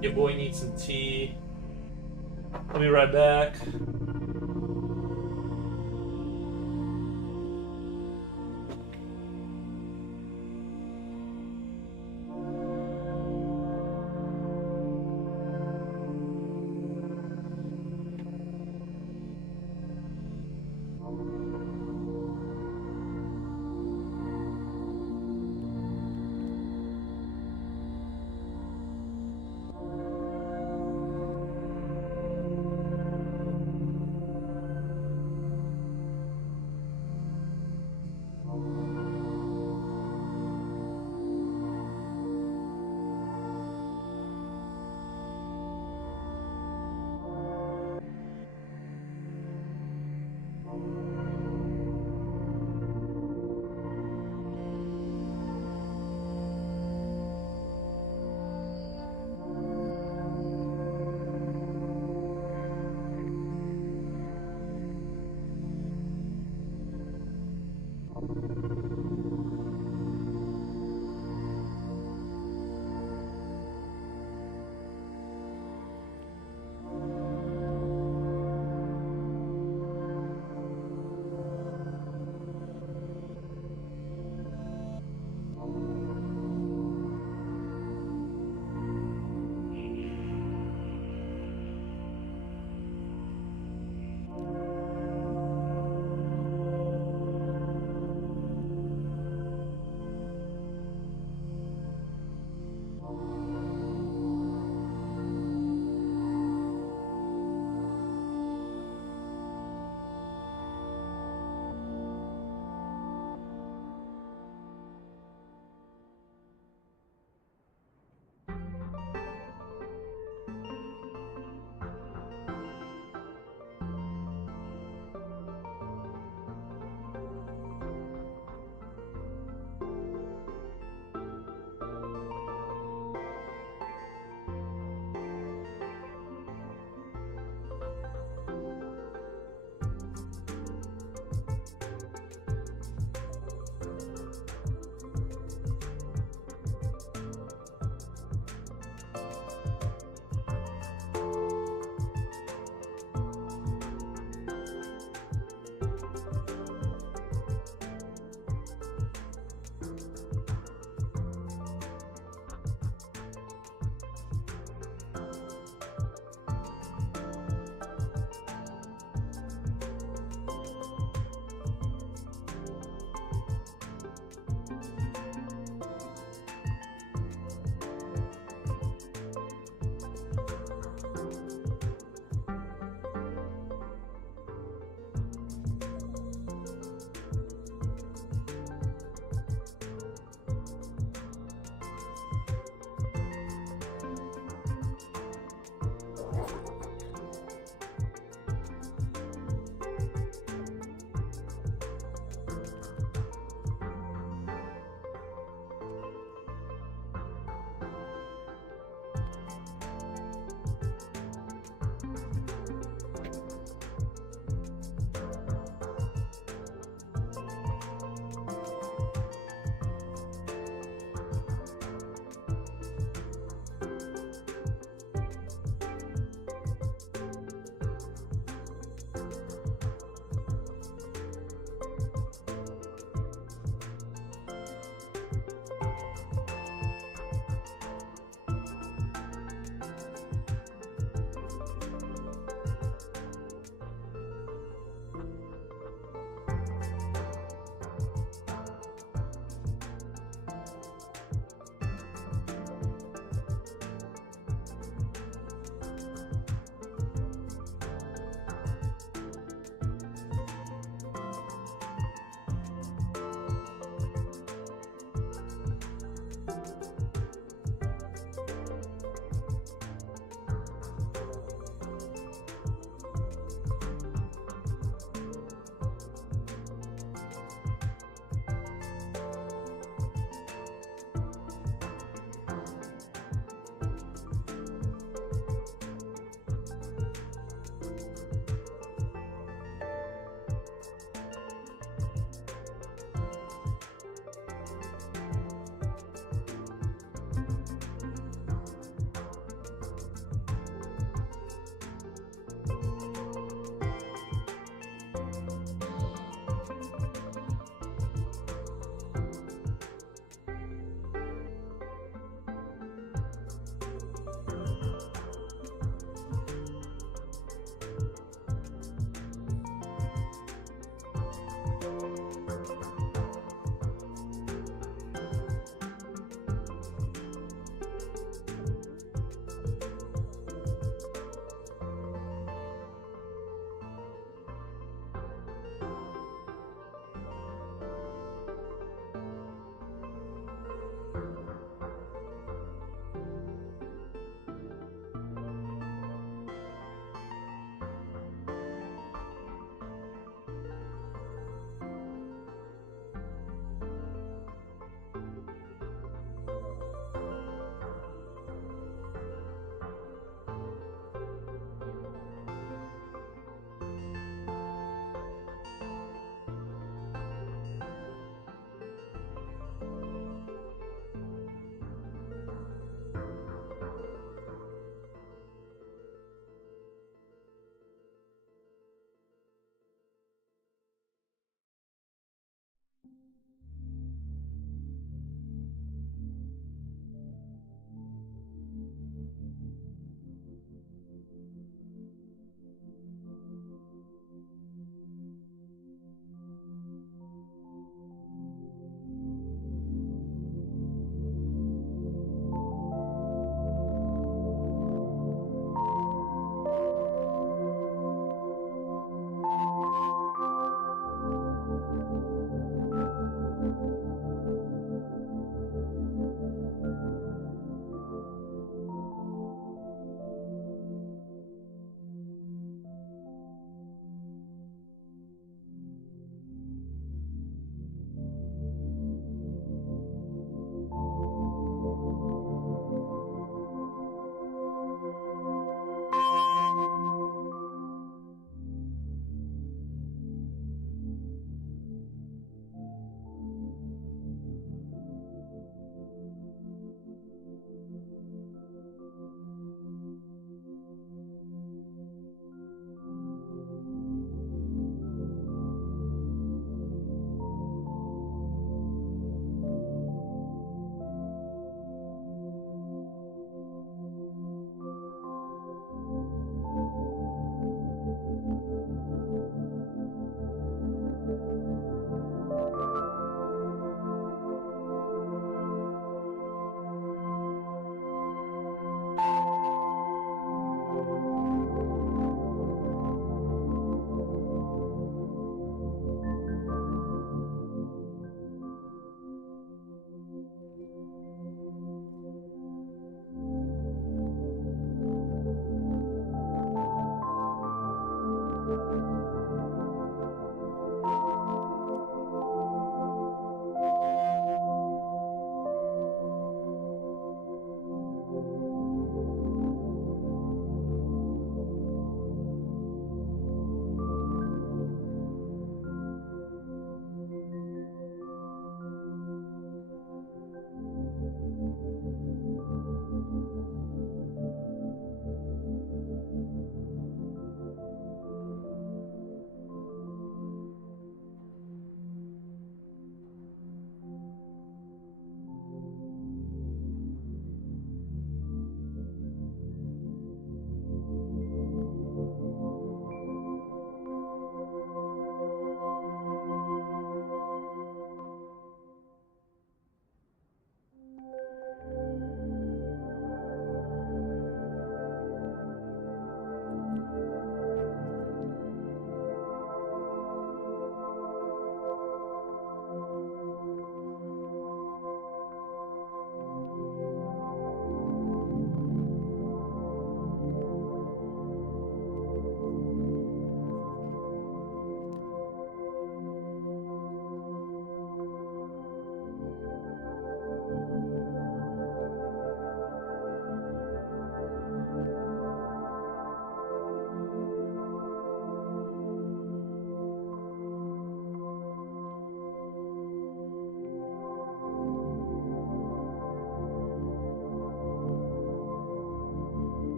Your boy needs some tea. I'll be right back.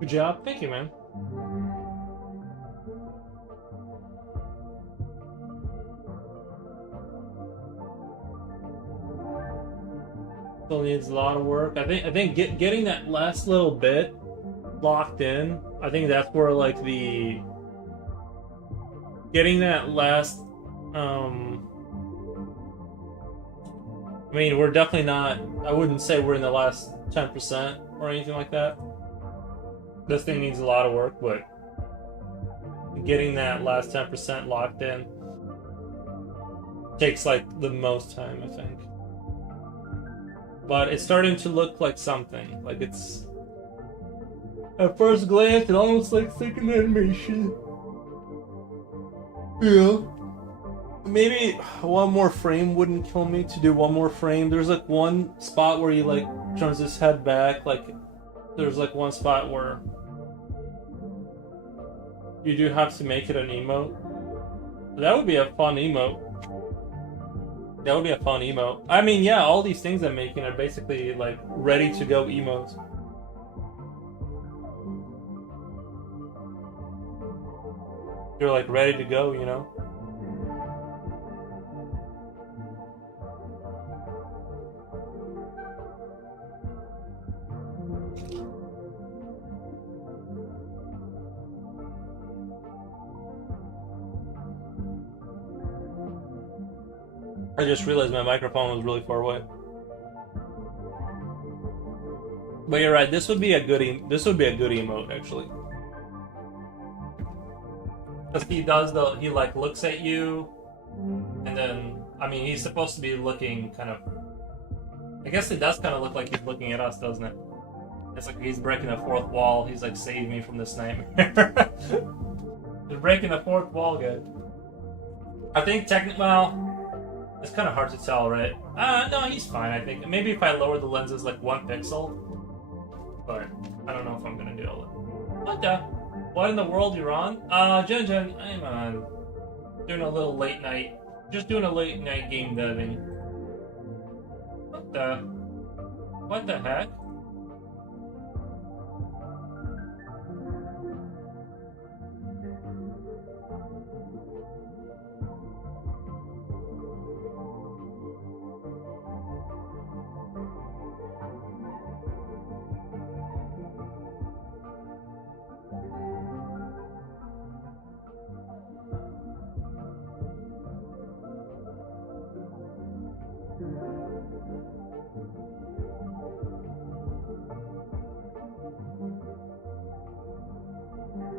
Good job. Thank you, man. Still needs a lot of work. I think getting that last little bit locked in. I think that's where like the getting that last. Um, I mean, we're definitely not. I wouldn't say we're in the last 10% or anything like that. This thing needs a lot of work, but getting that last 10% locked in takes like the most time, I think. But it's starting to look like something. Like it's at first glance, it almost looks like an animation. Yeah. Maybe one more frame wouldn't kill me to do one more frame. There's like one spot where he like turns his head back. Like there's like one spot where you do have to make it an emote. That would be a fun emote. That would be a fun emote. I mean, yeah, all these things I'm making are basically like ready to go emotes. They're like ready to go, you know? I just realized my microphone was really far away. But you're right. This would be a good this would be a good emote actually. Because he like looks at you, and then I mean he's supposed to be looking kind of. I guess it does kind of look like he's looking at us, doesn't it? It's like he's breaking the fourth wall. He's like, save me from this nightmare. He's breaking the fourth wall, good. I think technically, well, it's kind of hard to tell, right? No, he's fine. I think maybe if I lower the lenses like 1 pixel, but I don't know if I'm gonna do all it. What the? What in the world you're on? Jen, I'm on. Doing a little late night. Just doing a late night game deving. What the? What the heck?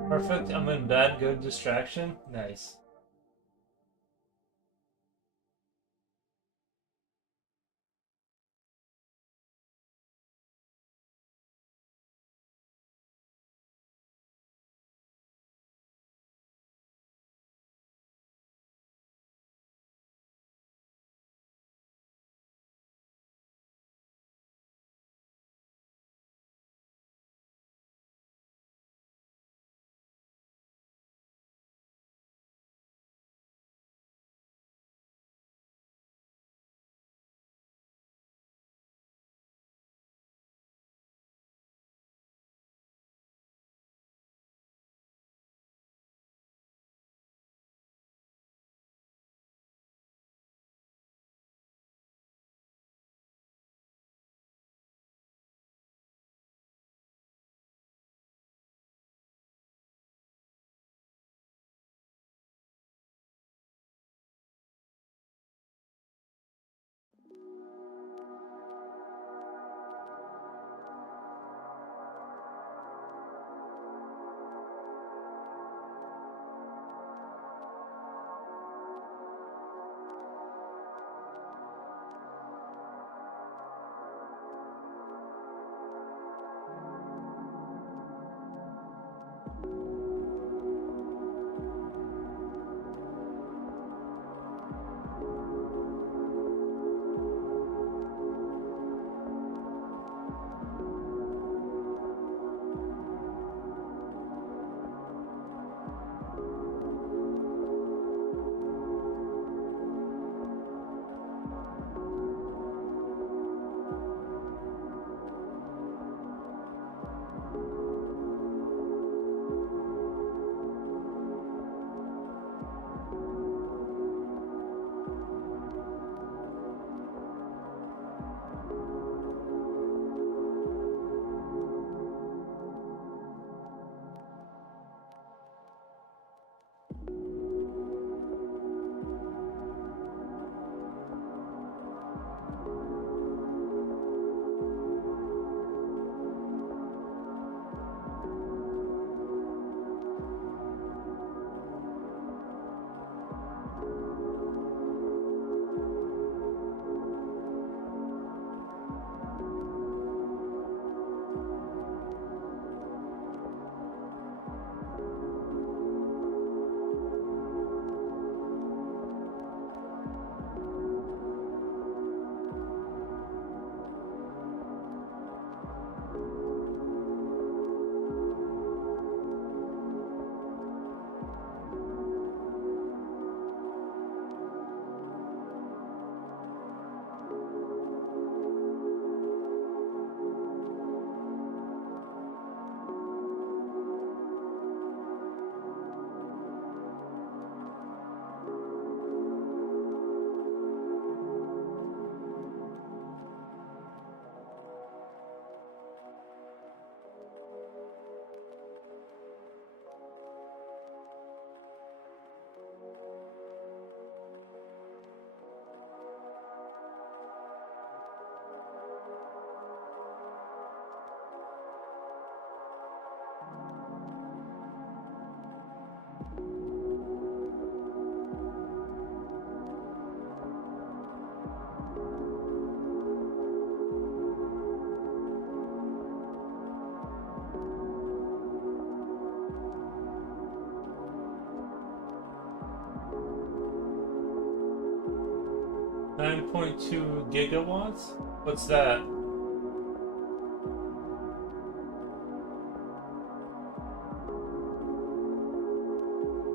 Perfect. I'm in bed. Good distraction. Nice. 9.2 gigawatts? What's that?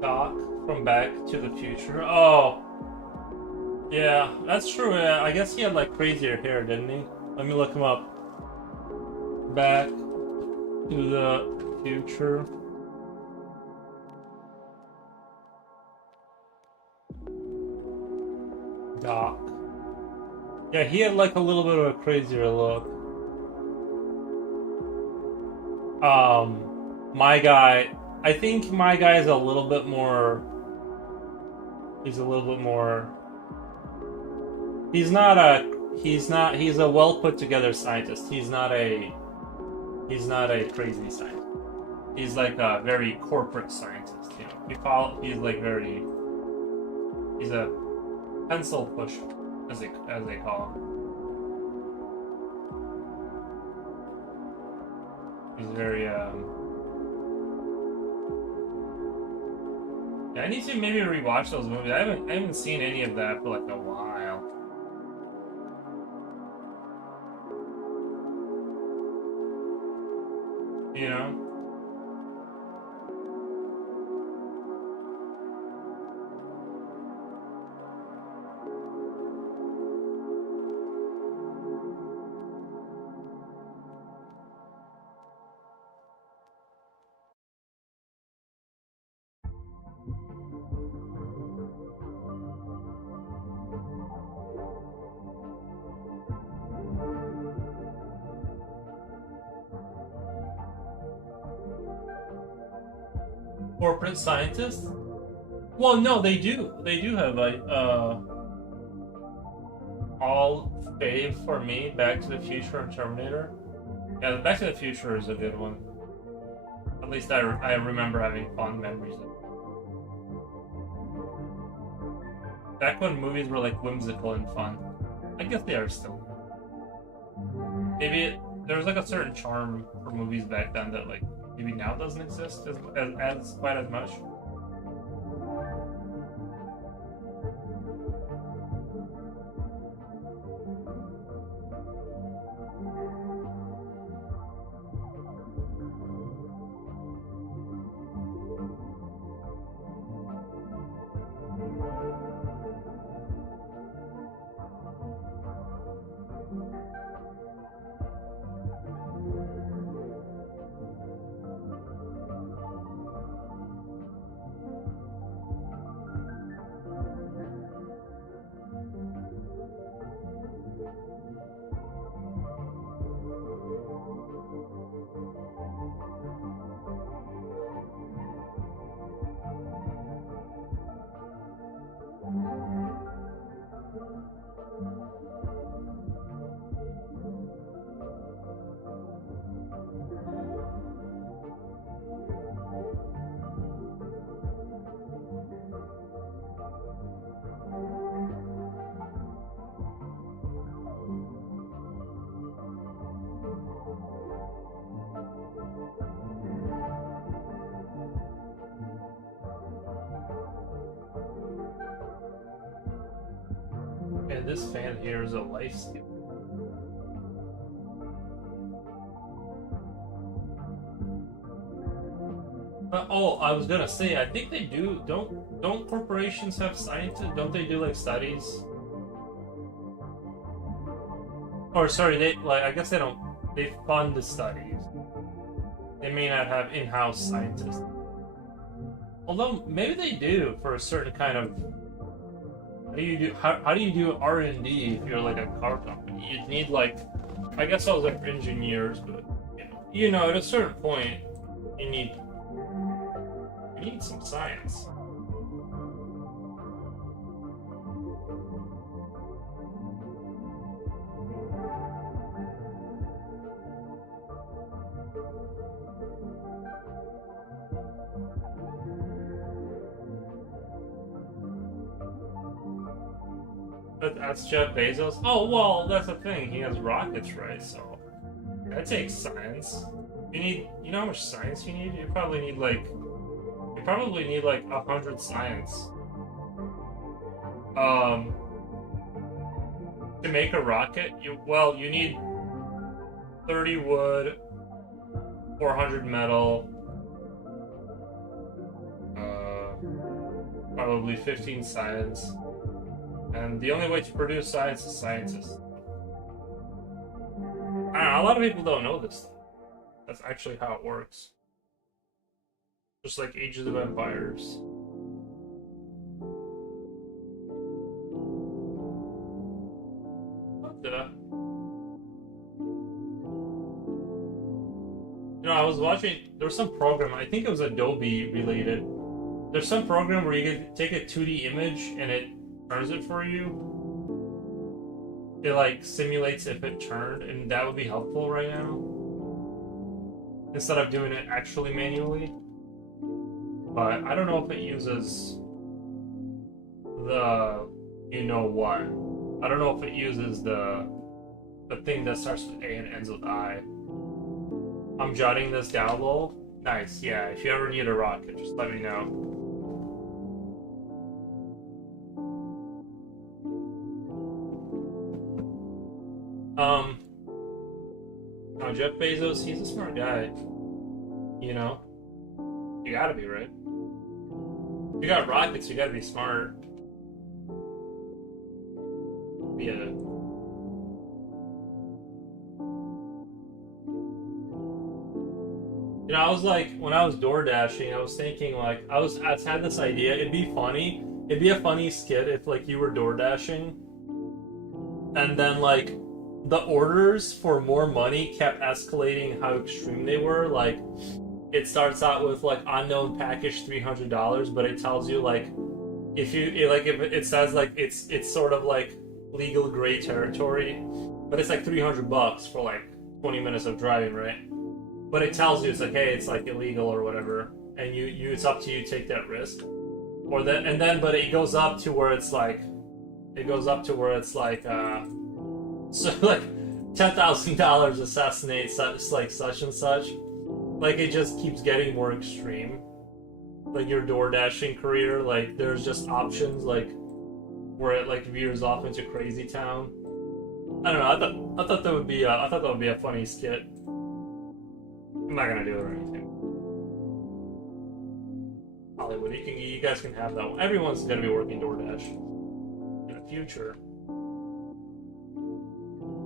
Doc from Back to the Future. Oh, yeah, that's true. Yeah, I guess he had like crazier hair, didn't he? Let me look him up. Back to the Future. Doc. Yeah, he had like a little bit of a crazier look. My guy, I think my guy is a little bit more. He's a little bit more. He's not a. He's not. He's a well put together scientist. He's not a. He's not a crazy scientist. He's like a very corporate scientist. You know, we call. He's like very. He's a pencil push, as they call him. He's very. Yeah, I need to maybe rewatch those movies. I haven't seen any of that for like a while. You know? Corporate scientists? Well, no, they do. They do have like all fave for me. Back to the Future and Terminator. Yeah, Back to the Future is a good one. At least I remember having fond memories of it. Back when movies were like whimsical and fun. I guess they are still. Maybe there was like a certain charm for movies back then that like maybe now doesn't exist as quite as much. And this fan here is a life skill. Oh, I was gonna say, I think they do. Don't corporations have scientists? Don't they do like studies? Or sorry, they like. I guess they don't. They fund the studies. They may not have in-house scientists. Although maybe they do for a certain kind of. How do you do R&D if you're like a car company? You'd need like, I guess I was like engineers, but you know, at a certain point, you need some science. That's Jeff Bezos. Oh well, that's the thing. He has rockets, right? So that takes science. You know how much science you need? You probably need like 100 science. To make a rocket, you need 30 wood, 400 metal, probably 15 science, and the only way to produce science is scientists. I don't know, a lot of people don't know this stuff. That's actually how it works. Just like Ages of Empires. What the? You know, I was watching, there was some program, I think it was Adobe related. There's some program where you can take a 2D image and it turns it for you. It like simulates if it turned, and that would be helpful right now. Instead of doing it actually manually. But I don't know if it uses the you know what. I don't know if it uses the thing that starts with A and ends with I. I'm jotting this down low. Nice, yeah. If you ever need a rocket, just let me know. No, Jeff Bezos, he's a smart guy. You know? You gotta be, right? You got rockets, you gotta be smart. Yeah. You know, I was like, when I was door dashing, I was thinking like, I had this idea. It'd be funny. It'd be a funny skit if like you were door dashing, and then like the orders for more money kept escalating how extreme they were. Like, it starts out with like unknown package $300, but it tells you like if it says like it's sort of like legal gray territory, but it's like $300 for like 20 minutes of driving, right? But it tells you it's like, hey, it's like illegal or whatever, and you it's up to you to take that risk, or that, and then but it goes up to where it's like, so like $10,000 assassinate such and such. Like, it just keeps getting more extreme. Like your door dashing career, like there's just options like where it like veers off into crazy town. I don't know. I thought that would be a funny skit. I'm not gonna do it or anything. Hollywood, you guys can have that one. Everyone's gonna be working DoorDash in the future.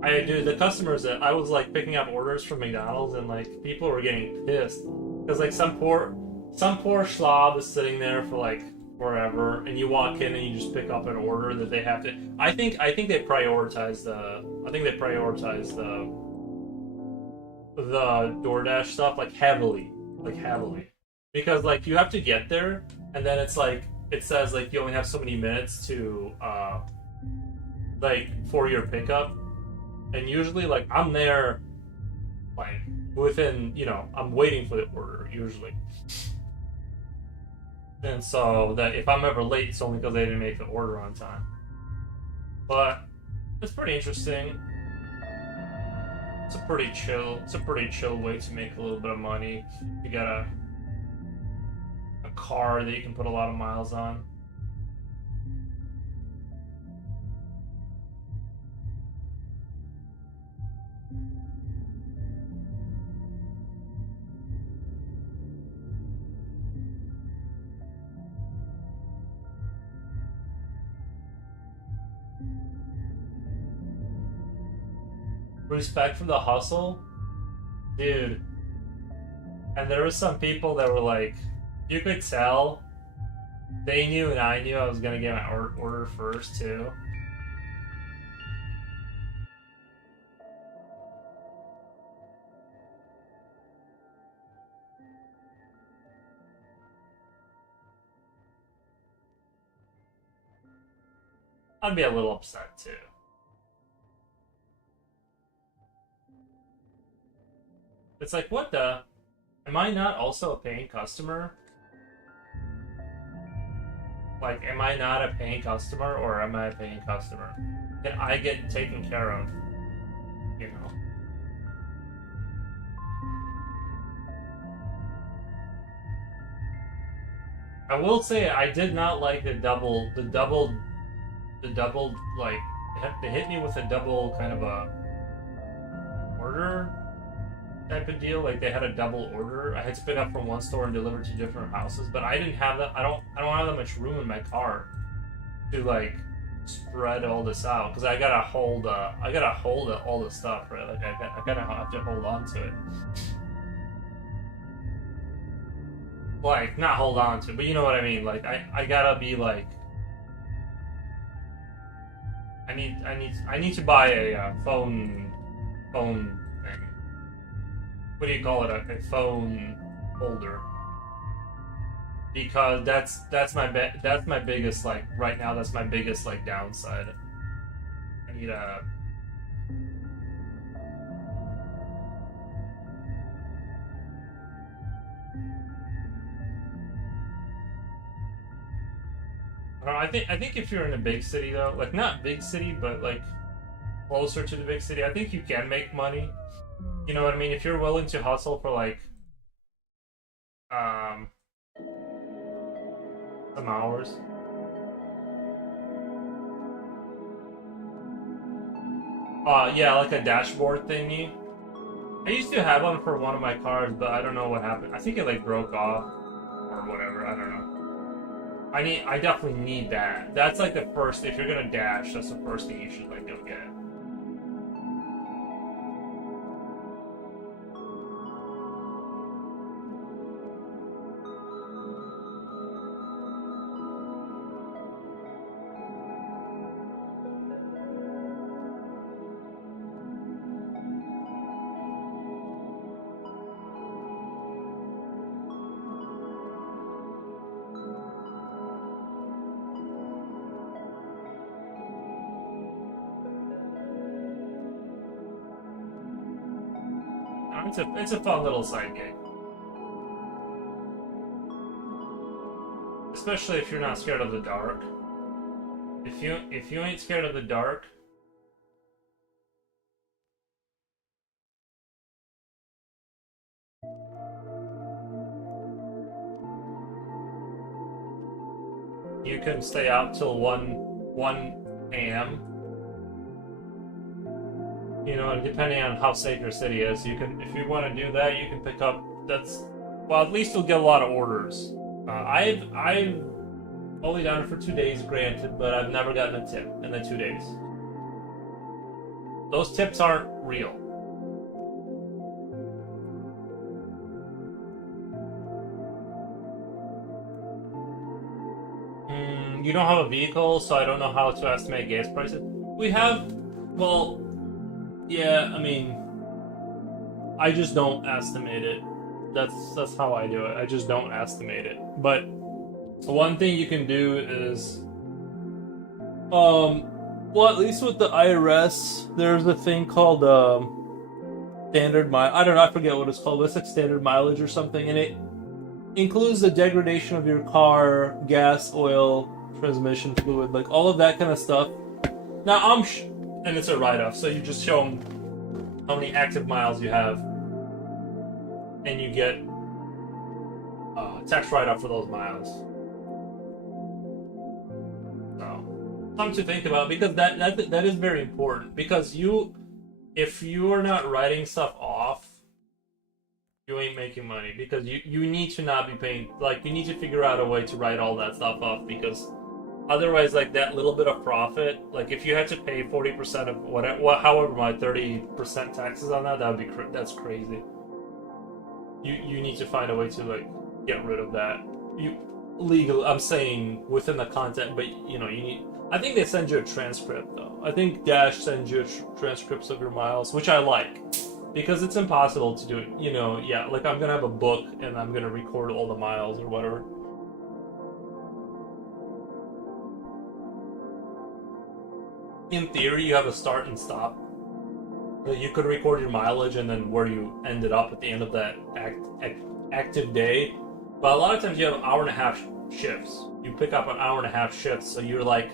The customers that I was like picking up orders from McDonald's, and like people were getting pissed because like some poor slob is sitting there for like forever, and you walk in and you just pick up an order that they have to. I think they prioritize the DoorDash stuff like heavily, because like you have to get there, and then it's like it says like you only have so many minutes to like for your pickup, and usually like I'm there like within, you know, I'm waiting for the order usually, and so that if I'm ever late, it's only because they didn't make the order on time. But it's pretty interesting. It's a pretty chill way to make a little bit of money. You got a car that you can put a lot of miles on. Respect for the hustle, dude. And there were some people that were like, you could tell they knew and I knew I was gonna get my order first too. I'd be a little upset too. It's like, what the? Am I not also a paying customer? Like, am I not a paying customer, or am I a paying customer? Can I get taken care of? You know? I will say I did not like the double like They hit me with a double kind of a order type of deal. Like they had a double order. I had to pick up from one store and deliver to different houses, but I didn't have that. I don't have that much room in my car to like spread all this out because I gotta hold all the stuff, right? Like I gotta have to hold on to it. Like not hold on to it, but you know what I mean. Like I gotta be like I need to buy a phone thing. What do you call it? A phone holder. Because that's my biggest like right now. That's my biggest like downside. I need a. I don't know, I think if you're in a big city though, like not big city, but like closer to the big city, I think you can make money. You know what I mean? If you're willing to hustle for like um some hours. Yeah, like a dashboard thingy. I used to have one for one of my cars, but I don't know what happened. I think it like broke off or whatever. I don't know. I definitely need that. That's like the first. If you're gonna dash, that's the first thing you should like go get. It's a fun little side gig, especially if you're not scared of the dark. If you ain't scared of the dark, you can stay out till one a.m. You know, and depending on how safe your city is, you can if you want to do that, you can pick up. That's well, at least you'll get a lot of orders. I've only done it for 2 days, granted, but I've never gotten a tip in the 2 days. Those tips aren't real. You don't have a vehicle, so I don't know how to estimate gas prices. We have, well, yeah, I mean, I just don't estimate it. That's how I do it. I just don't estimate it. But one thing you can do is, well, at least with the IRS, there's a thing called standard mile. I don't know. I forget what it's called. But it's like standard mileage or something, and it includes the degradation of your car, gas, oil, transmission fluid, like all of that kind of stuff. Now and it's a write-off, so you just show them how many active miles you have, and you get tax write-off for those miles. So something to think about because that is very important because if you are not writing stuff off, you ain't making money because you need to not be paying, like you need to figure out a way to write all that stuff off because otherwise like that little bit of profit, like if you had to pay 40% of however my 30% taxes on that would be that's crazy. You need to find a way to like get rid of that. I'm saying within the content, but you need, I think they send you a transcript though. I think Dash sends you transcripts of your miles, which I like. Because it's impossible to do it, yeah, like I'm gonna have a book and I'm gonna record all the miles or whatever. In theory, you have a start and stop. You could record your mileage and then where you ended up at the end of that active day. But a lot of times you have hour and a half shifts. You pick up an hour and a half shifts, so you're like,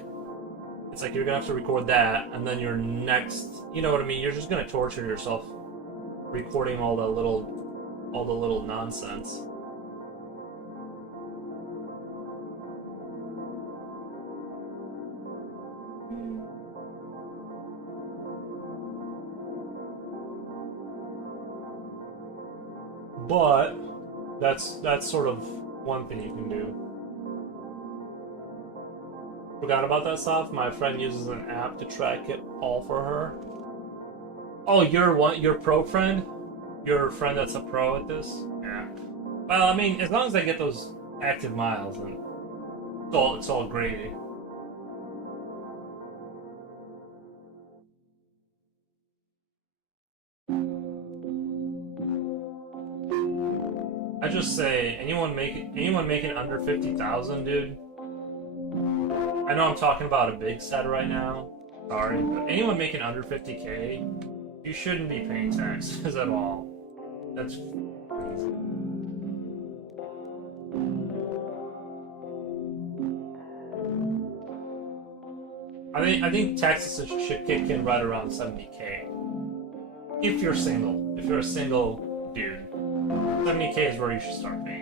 it's like you're gonna have to record that, and then your next, you know what I mean? You're just gonna torture yourself recording all the little nonsense. But that's sort of one thing you can do. Forgot about that stuff. My friend uses an app to track it all for her. Oh, you're what? Your pro friend? Your friend that's a pro at this? Yeah. Well, I mean, as long as I get those active miles, then it's all gravy. I just say anyone making under 50,000, dude. I know I'm talking about a big set right now. Sorry, but anyone making under 50K, you shouldn't be paying taxes at all. That's crazy. I think taxes should kick in right around 70K. If you're single, if you're a single dude, 70K is where you should start paying.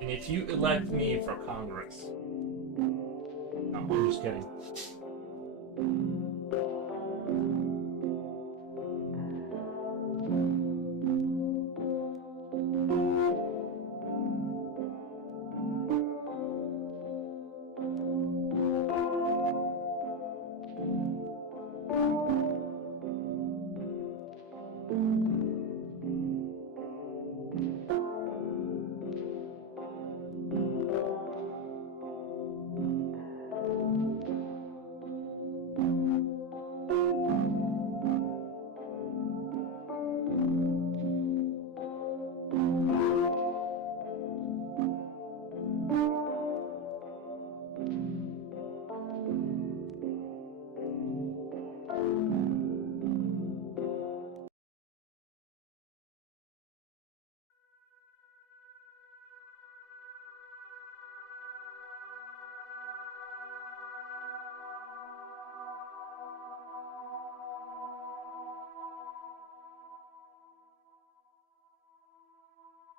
And if you elect me for Congress, no, I'm just kidding.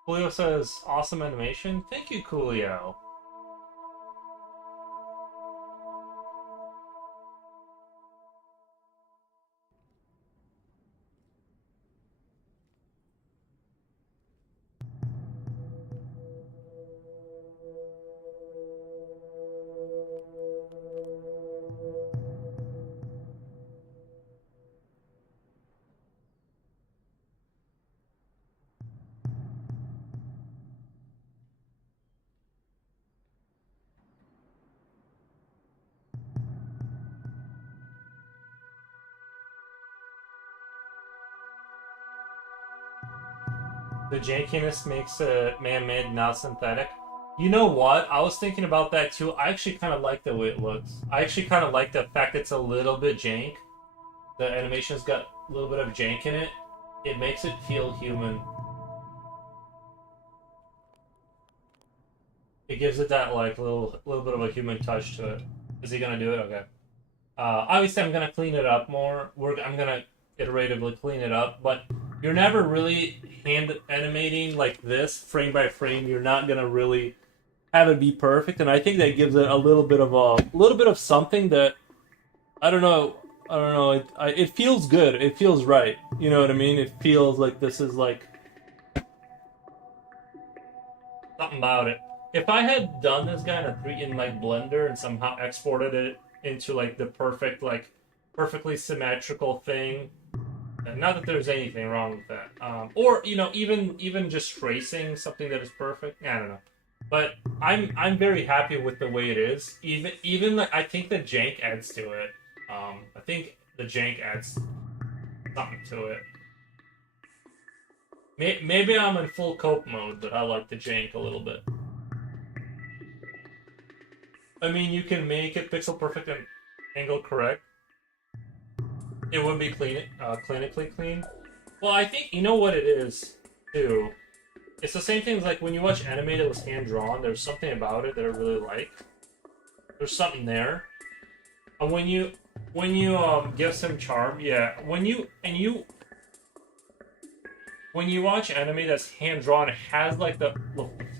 Coolio says, awesome animation. Thank you, Coolio. The jankiness makes it man-made, not synthetic. You know what? I was thinking about that too. I actually kind of like the way it looks. I actually kind of like the fact it's a little bit jank. The animation's got a little bit of jank in it. It makes it feel human. It gives it that like little bit of a human touch to it. Is he gonna do it? Okay. Obviously, I'm gonna clean it up more. I'm gonna iteratively clean it up, but you're never really hand animating like this, frame by frame. You're not gonna really have it be perfect, and I think that gives it a little bit of something that I don't know. I don't know. It feels good. It feels right. You know what I mean? It feels like this is like something about it. If I had done this guy in like Blender and somehow exported it into like the perfectly symmetrical thing, and not that there's anything wrong with that, or even just tracing something that is perfect. I don't know, but I'm very happy with the way it is. Even like, I think the jank adds to it. I think the jank adds something to it. Maybe I'm in full cope mode, but I like the jank a little bit. I mean, you can make it pixel perfect and angle correct. It would be clinically clean. Well, I think you know what it is too. It's the same thing as like when you watch anime that was hand drawn. There's something about it that I really like. There's something there. And when you give some charm, yeah. When you watch anime that's hand drawn, it has like the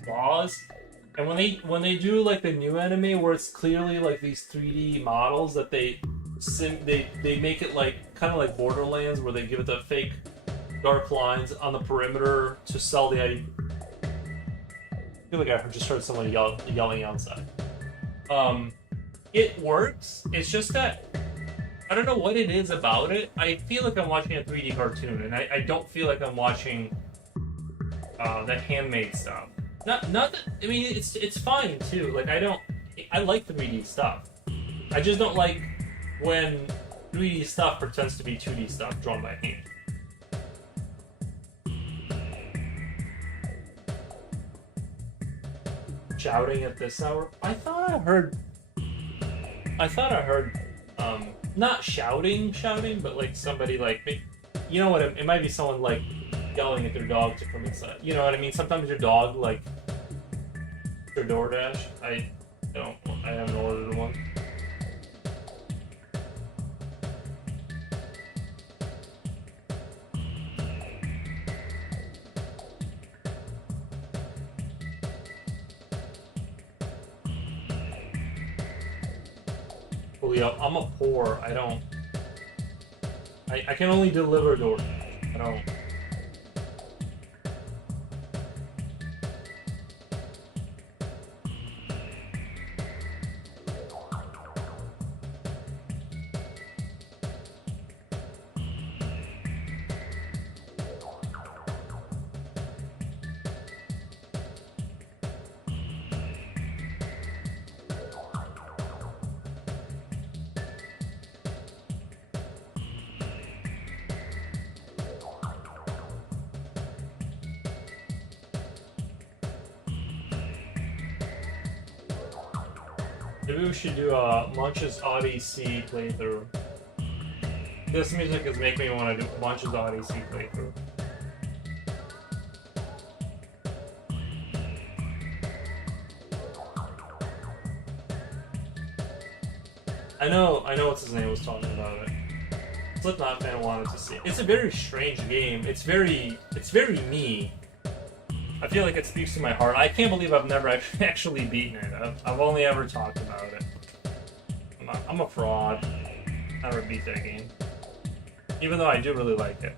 flaws. And when they do like the new anime where it's clearly like these 3D models that they make it like kind of like Borderlands where they give it the fake dark lines on the perimeter to sell the idea. I feel like I just heard someone yelling outside. It works. It's just that I don't know what it is about it. I feel like I'm watching a 3D cartoon, and I don't feel like I'm watching that handmade stuff. Not that, I mean it's fine too. Like I like 3D stuff. I just don't like when 3D stuff pretends to be 2D stuff drawn by hand. Shouting at this hour. I thought I heard not shouting, but like somebody like, you know what? It might be someone like yelling at their dog to come inside. You know what I mean? Sometimes your dog like your DoorDash. I haven't ordered one. Julio, I'm a poor. I can only deliver DoorDash. I don't. Maybe we should do a Munch's Odyssey playthrough. This music is making me want to do Munch's Odyssey playthrough. I know what's his name was talking about it. Slipknot fan wanted to see it. It's a very strange game. It's very me. I feel like it speaks to my heart. I can't believe I've never actually beaten it. I've only ever talked about it. I'm a fraud. I never beat that game. Even though I do really like it.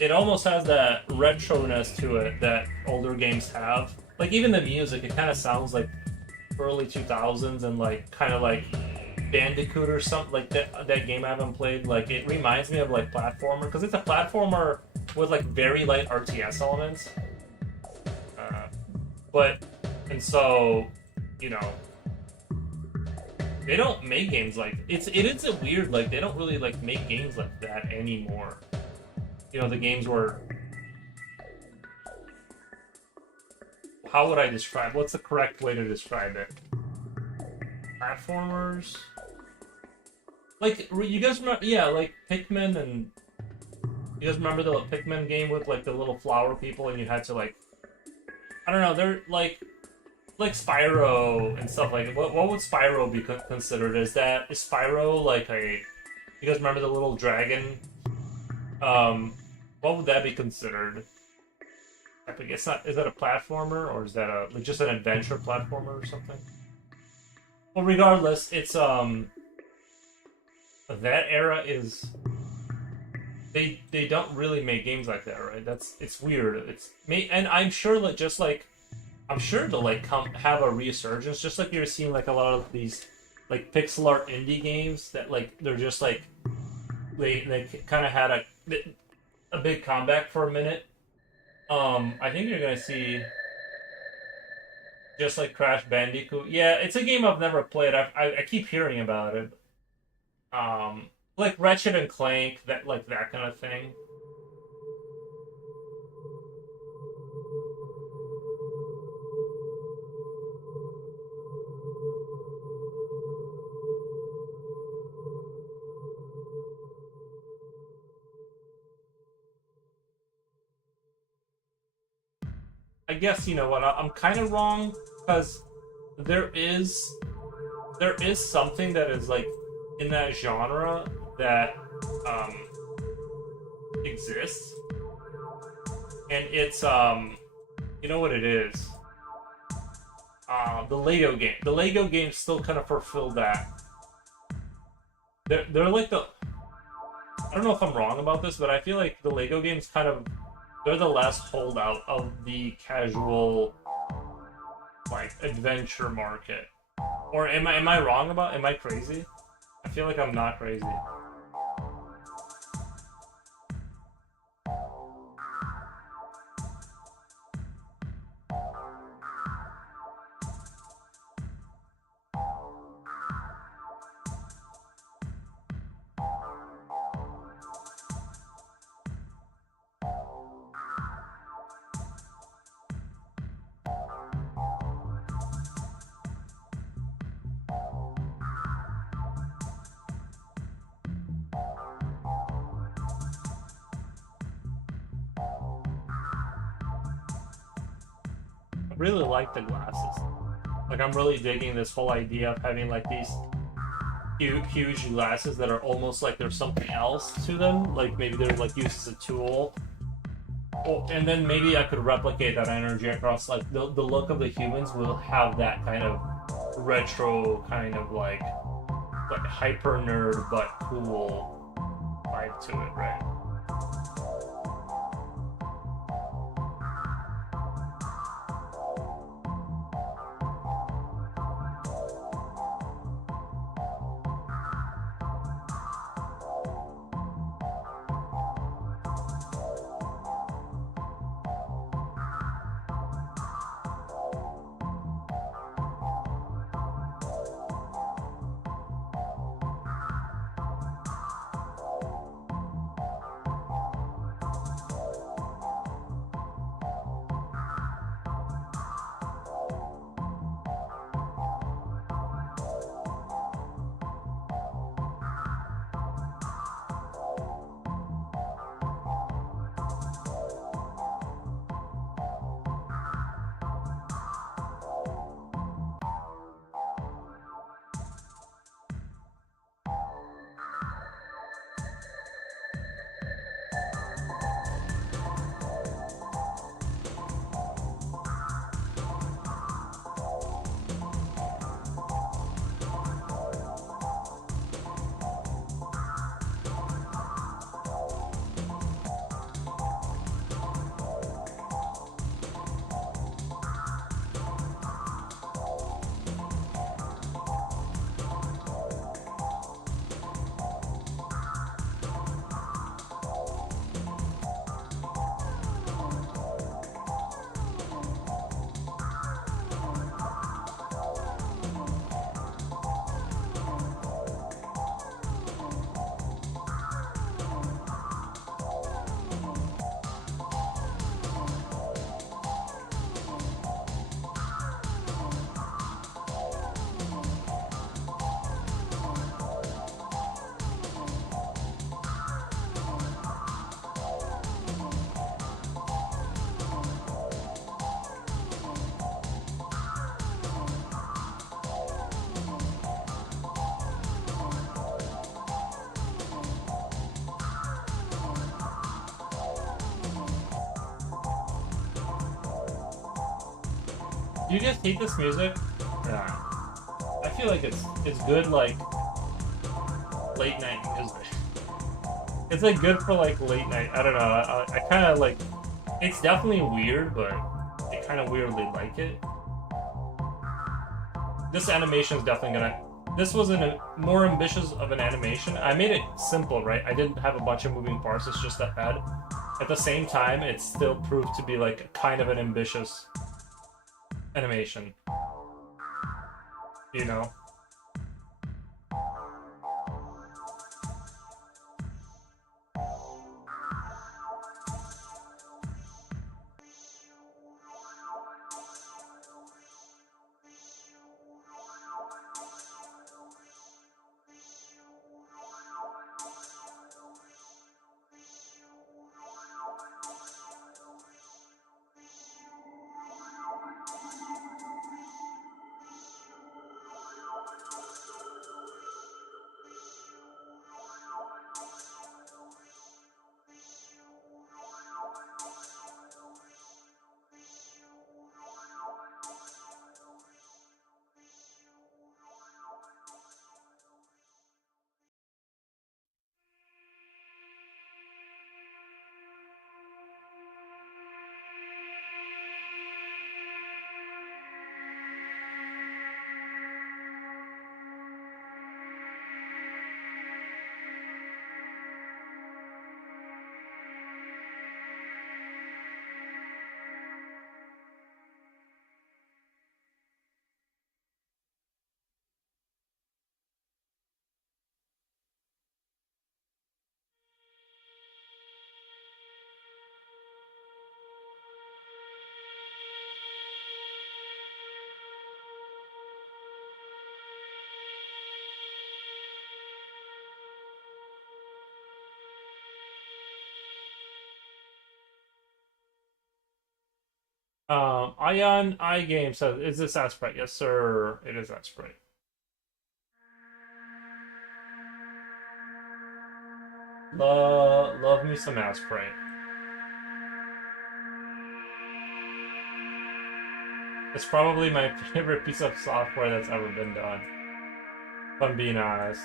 It almost has that retro-ness to it that older games have. Like, even the music, it kind of sounds like early 2000s and, like, kind of like Bandicoot or something. Like, that game I haven't played. Like, it reminds me of, like, platformer. Because it's a platformer with like very light RTS elements, and so, you know, they don't make games like it is a weird, like, they don't really like make games like that anymore. You know, the games were, how would I describe? What's the correct way to describe it? Platformers, like, you guys remember? Yeah, like Pikmin and. You guys remember the Pikmin game with like the little flower people, and you had to like, I don't know, they're like Spyro and stuff like. What would Spyro be considered? Is Spyro like a? You guys remember the little dragon? What would that be considered? I think it's not. Is that a platformer, or is that like just an adventure platformer or something? Well, regardless, it's that era is. They don't really make games like that, right? It's weird. And I'm sure that I'm sure they'll like have a resurgence, just like you're seeing like a lot of these like pixel art indie games that like they're just like they kind of had a big comeback for a minute. I think you're gonna see just like Crash Bandicoot. Yeah, it's a game I've never played. I keep hearing about it. Like Ratchet and Clank, that kind of thing. I guess you know what, I'm kind of wrong because there is there is something that is like in that genre that um exists, and it's you know what it is? The Lego game. The Lego games still kind of fulfill that. They're like the I don't know if I'm wrong about this, but I feel like the Lego games kind of they're the last holdout of the casual like adventure market. Or am I wrong about am I crazy? I feel like I'm not crazy. I really like the glasses. Like I'm really digging this whole idea of having like these huge glasses that are almost like there's something else to them. Like maybe they're like used as a tool. Oh, and then maybe I could replicate that energy across like the look of the humans will have that kind of retro kind of like hyper nerd but cool vibe to it, right? Do you guys hate this music? Nah. I feel like it's good like late night music. It's like good for like late night. I don't know. I kind of like. It's definitely weird, but I kind of weirdly like it. This animation is definitely gonna. This was a more ambitious of an animation. I made it simple, right? I didn't have a bunch of moving parts. It's just a head. At the same time, it still proved to be like kind of an ambitious animation. You know? Ion iGame says, "Is this Asprite?" Yes, sir. It is Asprite. Love me some Asprite. It's probably my favorite piece of software that's ever been done, if I'm being honest.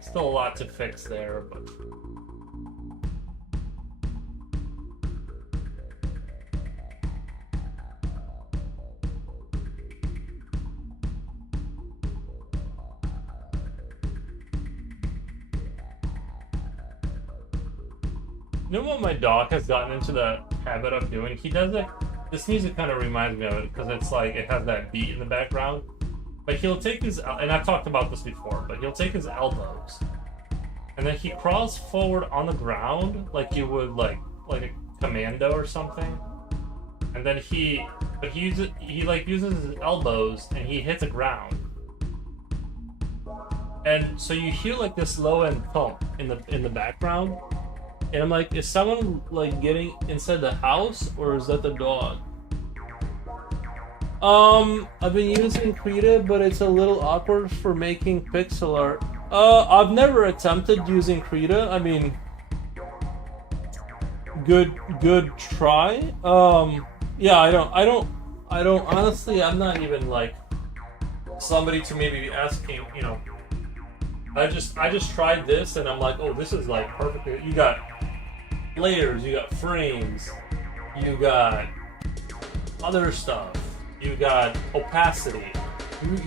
Still a lot to fix there, but you know what my dog has gotten into the habit of doing? He does it. This music kind of reminds me of it because it's like it has that beat in the background. But he'll take his, and I've talked about this before, but he'll take his elbows and then he crawls forward on the ground like you would like a commando or something. And then he uses his elbows and he hits the ground. And so you hear like this low end thump in the background. And I'm like, is someone like getting inside the house or is that the dog? I've been using Krita, but it's a little awkward for making pixel art. I've never attempted using Krita. I mean, good try. Yeah, I don't honestly, I'm not even like somebody to maybe be asking, you know. I just tried this and I'm like, oh, this is like perfect. You got layers, you got frames, you got other stuff, you got opacity.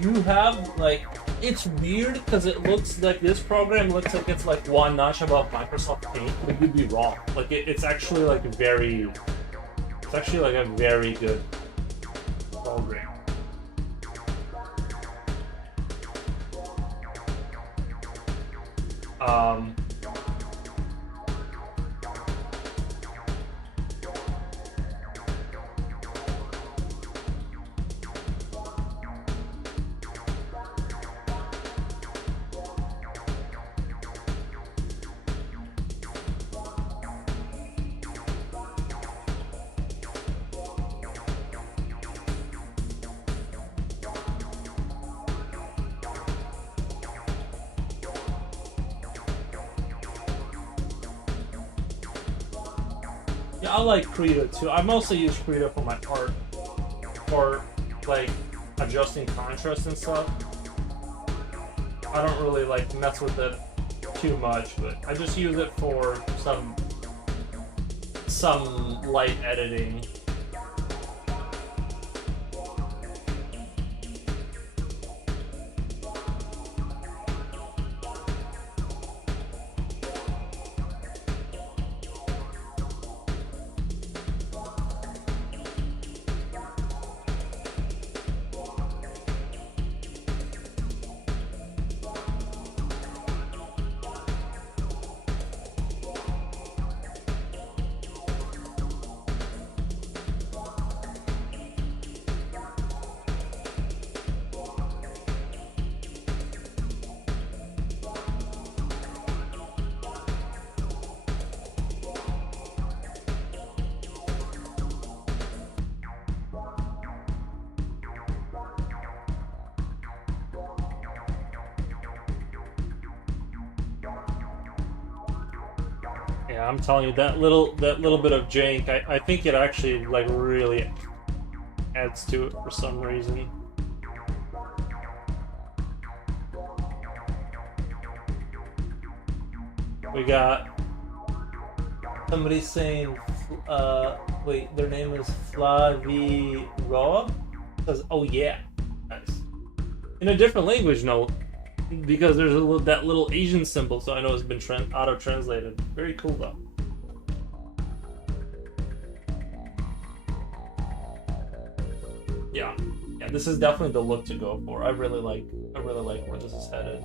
You have like, it's weird because it looks like this program looks like it's like one notch above Microsoft Paint, but you'd be wrong. Like it's actually like a very good program. Yeah, I like Krita too. I mostly use Krita for my art, for like adjusting contrast and stuff. I don't really like mess with it too much, but I just use it for some light editing. Yeah, I'm telling you, that little bit of jank, I think it actually like really adds to it for some reason. We got somebody saying, wait, their name is Flavi Roa. Says, oh yeah, nice. In a different language, no, because there's that little Asian symbol, so I know it's been auto-translated. Very cool though. Yeah, yeah, this is definitely the look to go for. I really like where this is headed.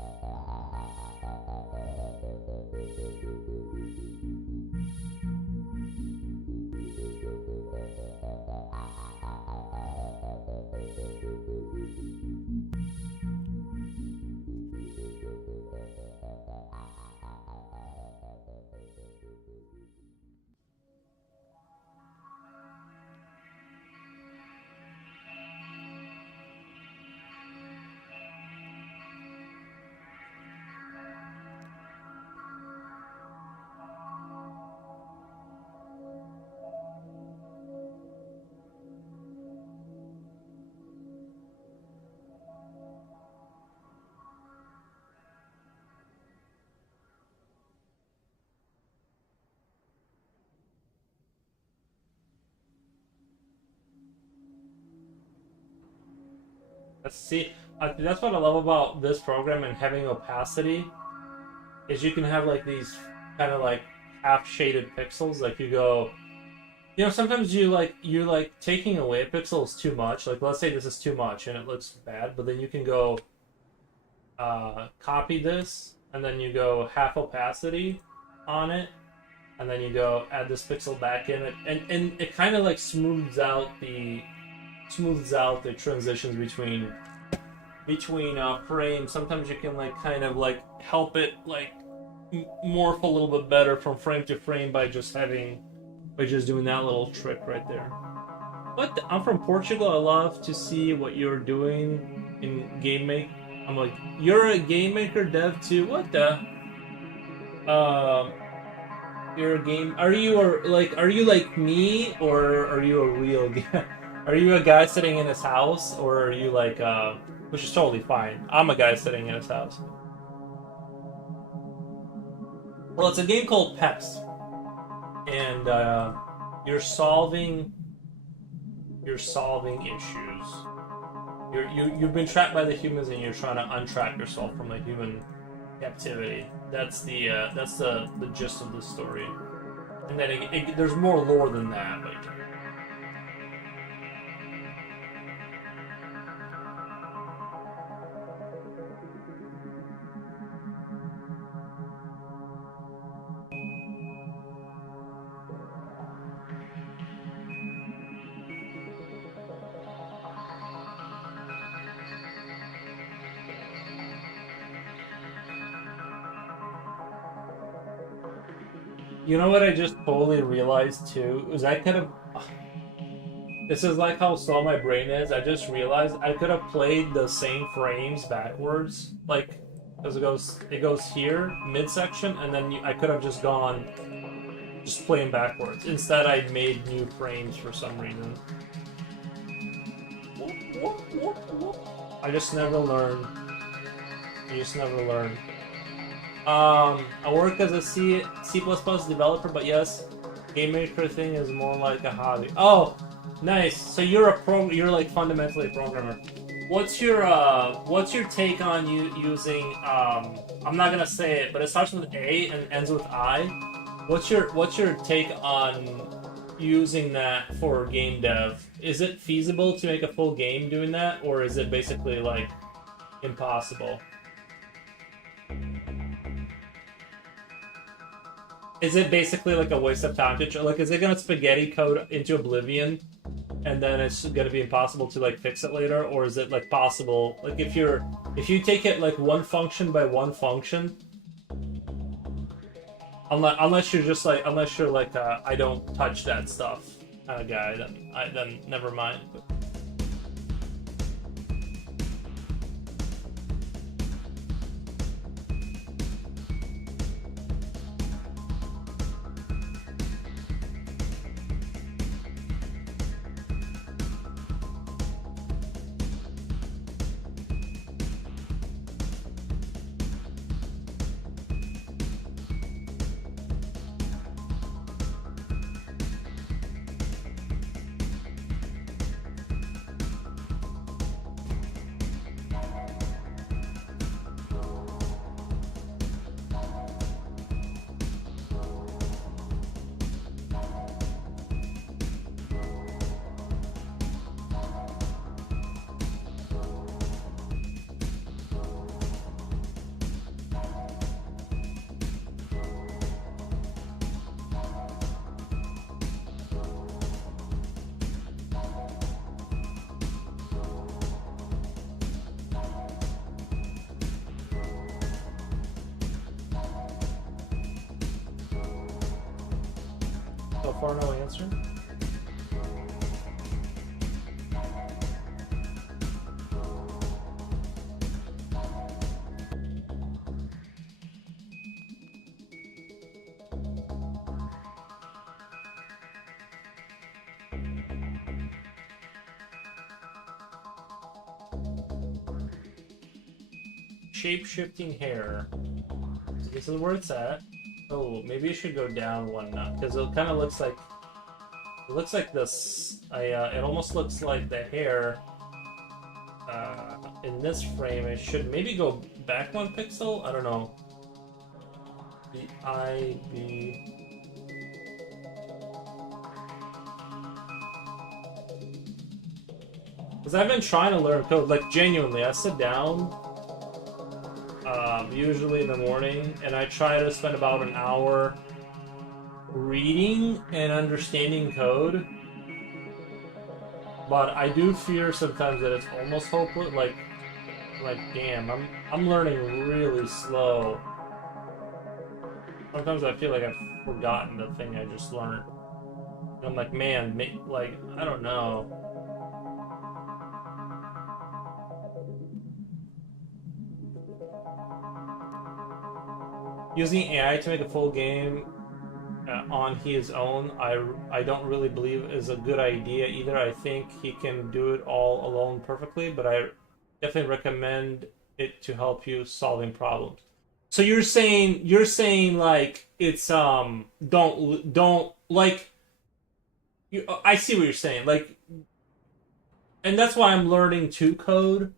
See, that's what I love about this program and having opacity, is you can have like these kind of like half shaded pixels. Like you go, sometimes you like taking away a pixel is too much. Like let's say this is too much and it looks bad, but then you can go copy this and then you go half opacity on it, and then you go add this pixel back in it, and it kind of like smooths out the transitions between frames. Sometimes you can like kind of like help it like morph a little bit better from frame to frame by just doing that little trick right there. But I'm from Portugal. I love to see what you're doing in game make. I'm like, you're a game maker dev too? What the? You're a game. Are you like me, or are you a real guy? Are you a guy sitting in his house, or are you like which is totally fine. I'm a guy sitting in his house. Well, it's a game called PEST, and you're solving issues. You've been trapped by the humans, and you're trying to untrap yourself from the human captivity. That's the gist of the story. And then there's more lore than that, but. You know what I just totally realized too? Was I could have. This is like how slow my brain is. I just realized I could have played the same frames backwards. Like, as it goes here, midsection, and then I could have just gone, just playing backwards. Instead, I made new frames for some reason. I just never learned. I work as a C++ developer, but yes, game maker thing is more like a hobby. Oh, nice. So you're you're like fundamentally a programmer. What's your take on you using I'm not gonna say it, but it starts with A and ends with I. What's your take on using that for game dev? Is it feasible to make a full game doing that, or is it basically like impossible? Is it basically like a waste of time to like? Is it gonna spaghetti code into oblivion, and then it's gonna be impossible to like fix it later, or is it like possible? Like if you take it like one function by one function, unless you're like I don't touch that stuff kind of guy, then never mind. But. So far, no answer. Shape-shifting hair. So this is where it's at. Oh, maybe it should go down one notch because it kind of looks like this. It almost looks like the hair in this frame. It should maybe go back 1 pixel. I don't know. B. Because I've been trying to learn code, like genuinely. I sit down. Usually in the morning, and I try to spend about an hour reading and understanding code. But I do fear sometimes that it's almost hopeless. Like damn, I'm learning really slow. Sometimes I feel like I've forgotten the thing I just learned. And I'm like, man, like I don't know. Using AI to make a full game on his own, I don't really believe is a good idea either. I think he can do it all alone perfectly, but I definitely recommend it to help you solving problems. So you're saying like it's don't like you. I see what you're saying, like, and that's why I'm learning to code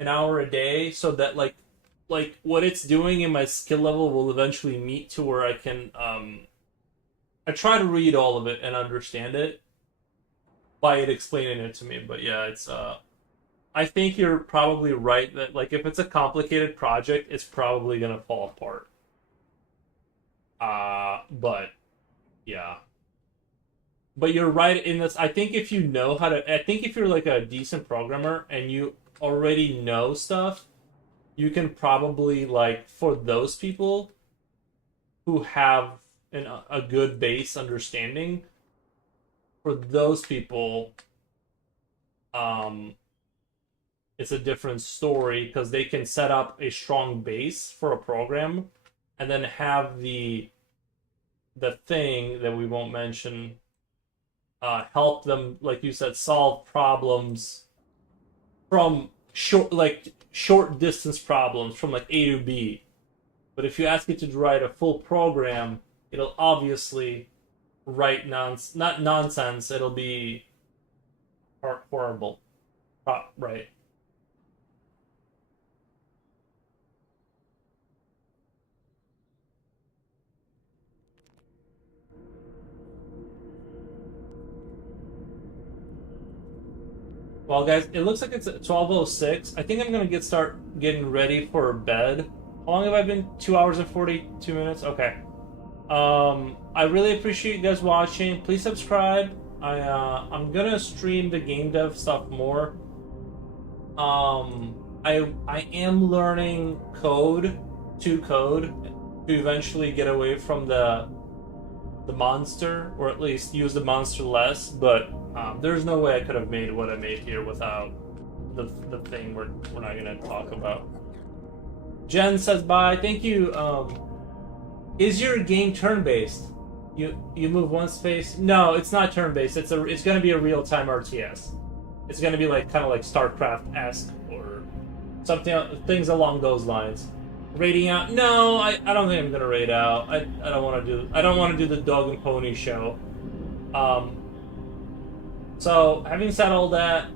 an hour a day so that like what it's doing in my skill level will eventually meet to where I can I try to read all of it and understand it by it explaining it to me. But yeah, it's I think you're probably right that like if it's a complicated project, it's probably gonna fall apart. But yeah. But you're right in this. I think if you know how to, I think if you're like a decent programmer and you already know stuff, you can probably like for those people who have a good base understanding, for those people, it's a different story because they can set up a strong base for a program and then have the thing that we won't mention help them, like you said, solve problems from short distance problems from like A to B. But if you ask it to write a full program, it'll obviously write not nonsense. It'll be horrible, right? Well, guys, it looks like it's 12:06. I think I'm gonna start getting ready for bed. How long have I been? 2 hours and 42 minutes. Okay. I really appreciate you guys watching. Please subscribe. I'm gonna stream the game dev stuff more. I am learning code to eventually get away from the monster, or at least use the monster less. But there's no way I could have made what I made here without the thing we're not gonna talk about. Jen says bye. Thank you. Is your game turn-based? You move one space? No, it's not turn-based. It's gonna be a real-time RTS. It's gonna be like kind of like StarCraft-esque or something, things along those lines. Raiding out? No, I don't think I'm gonna raid out. I don't want to do the dog and pony show. So having said all that,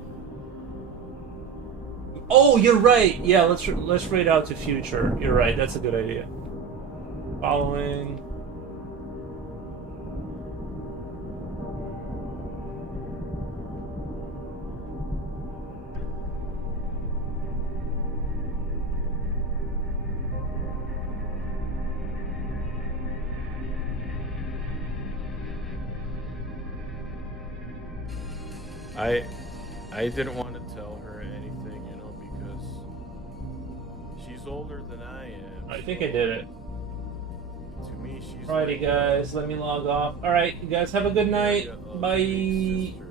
oh, you're right. Yeah, let's raid out to future. You're right. That's a good idea. Following. I didn't want to tell her anything, you know, because she's older than I am. I think I did it. To me, She's Alrighty, my guys, let me log off. Alright, you guys have a good night. area of big Bye. sister.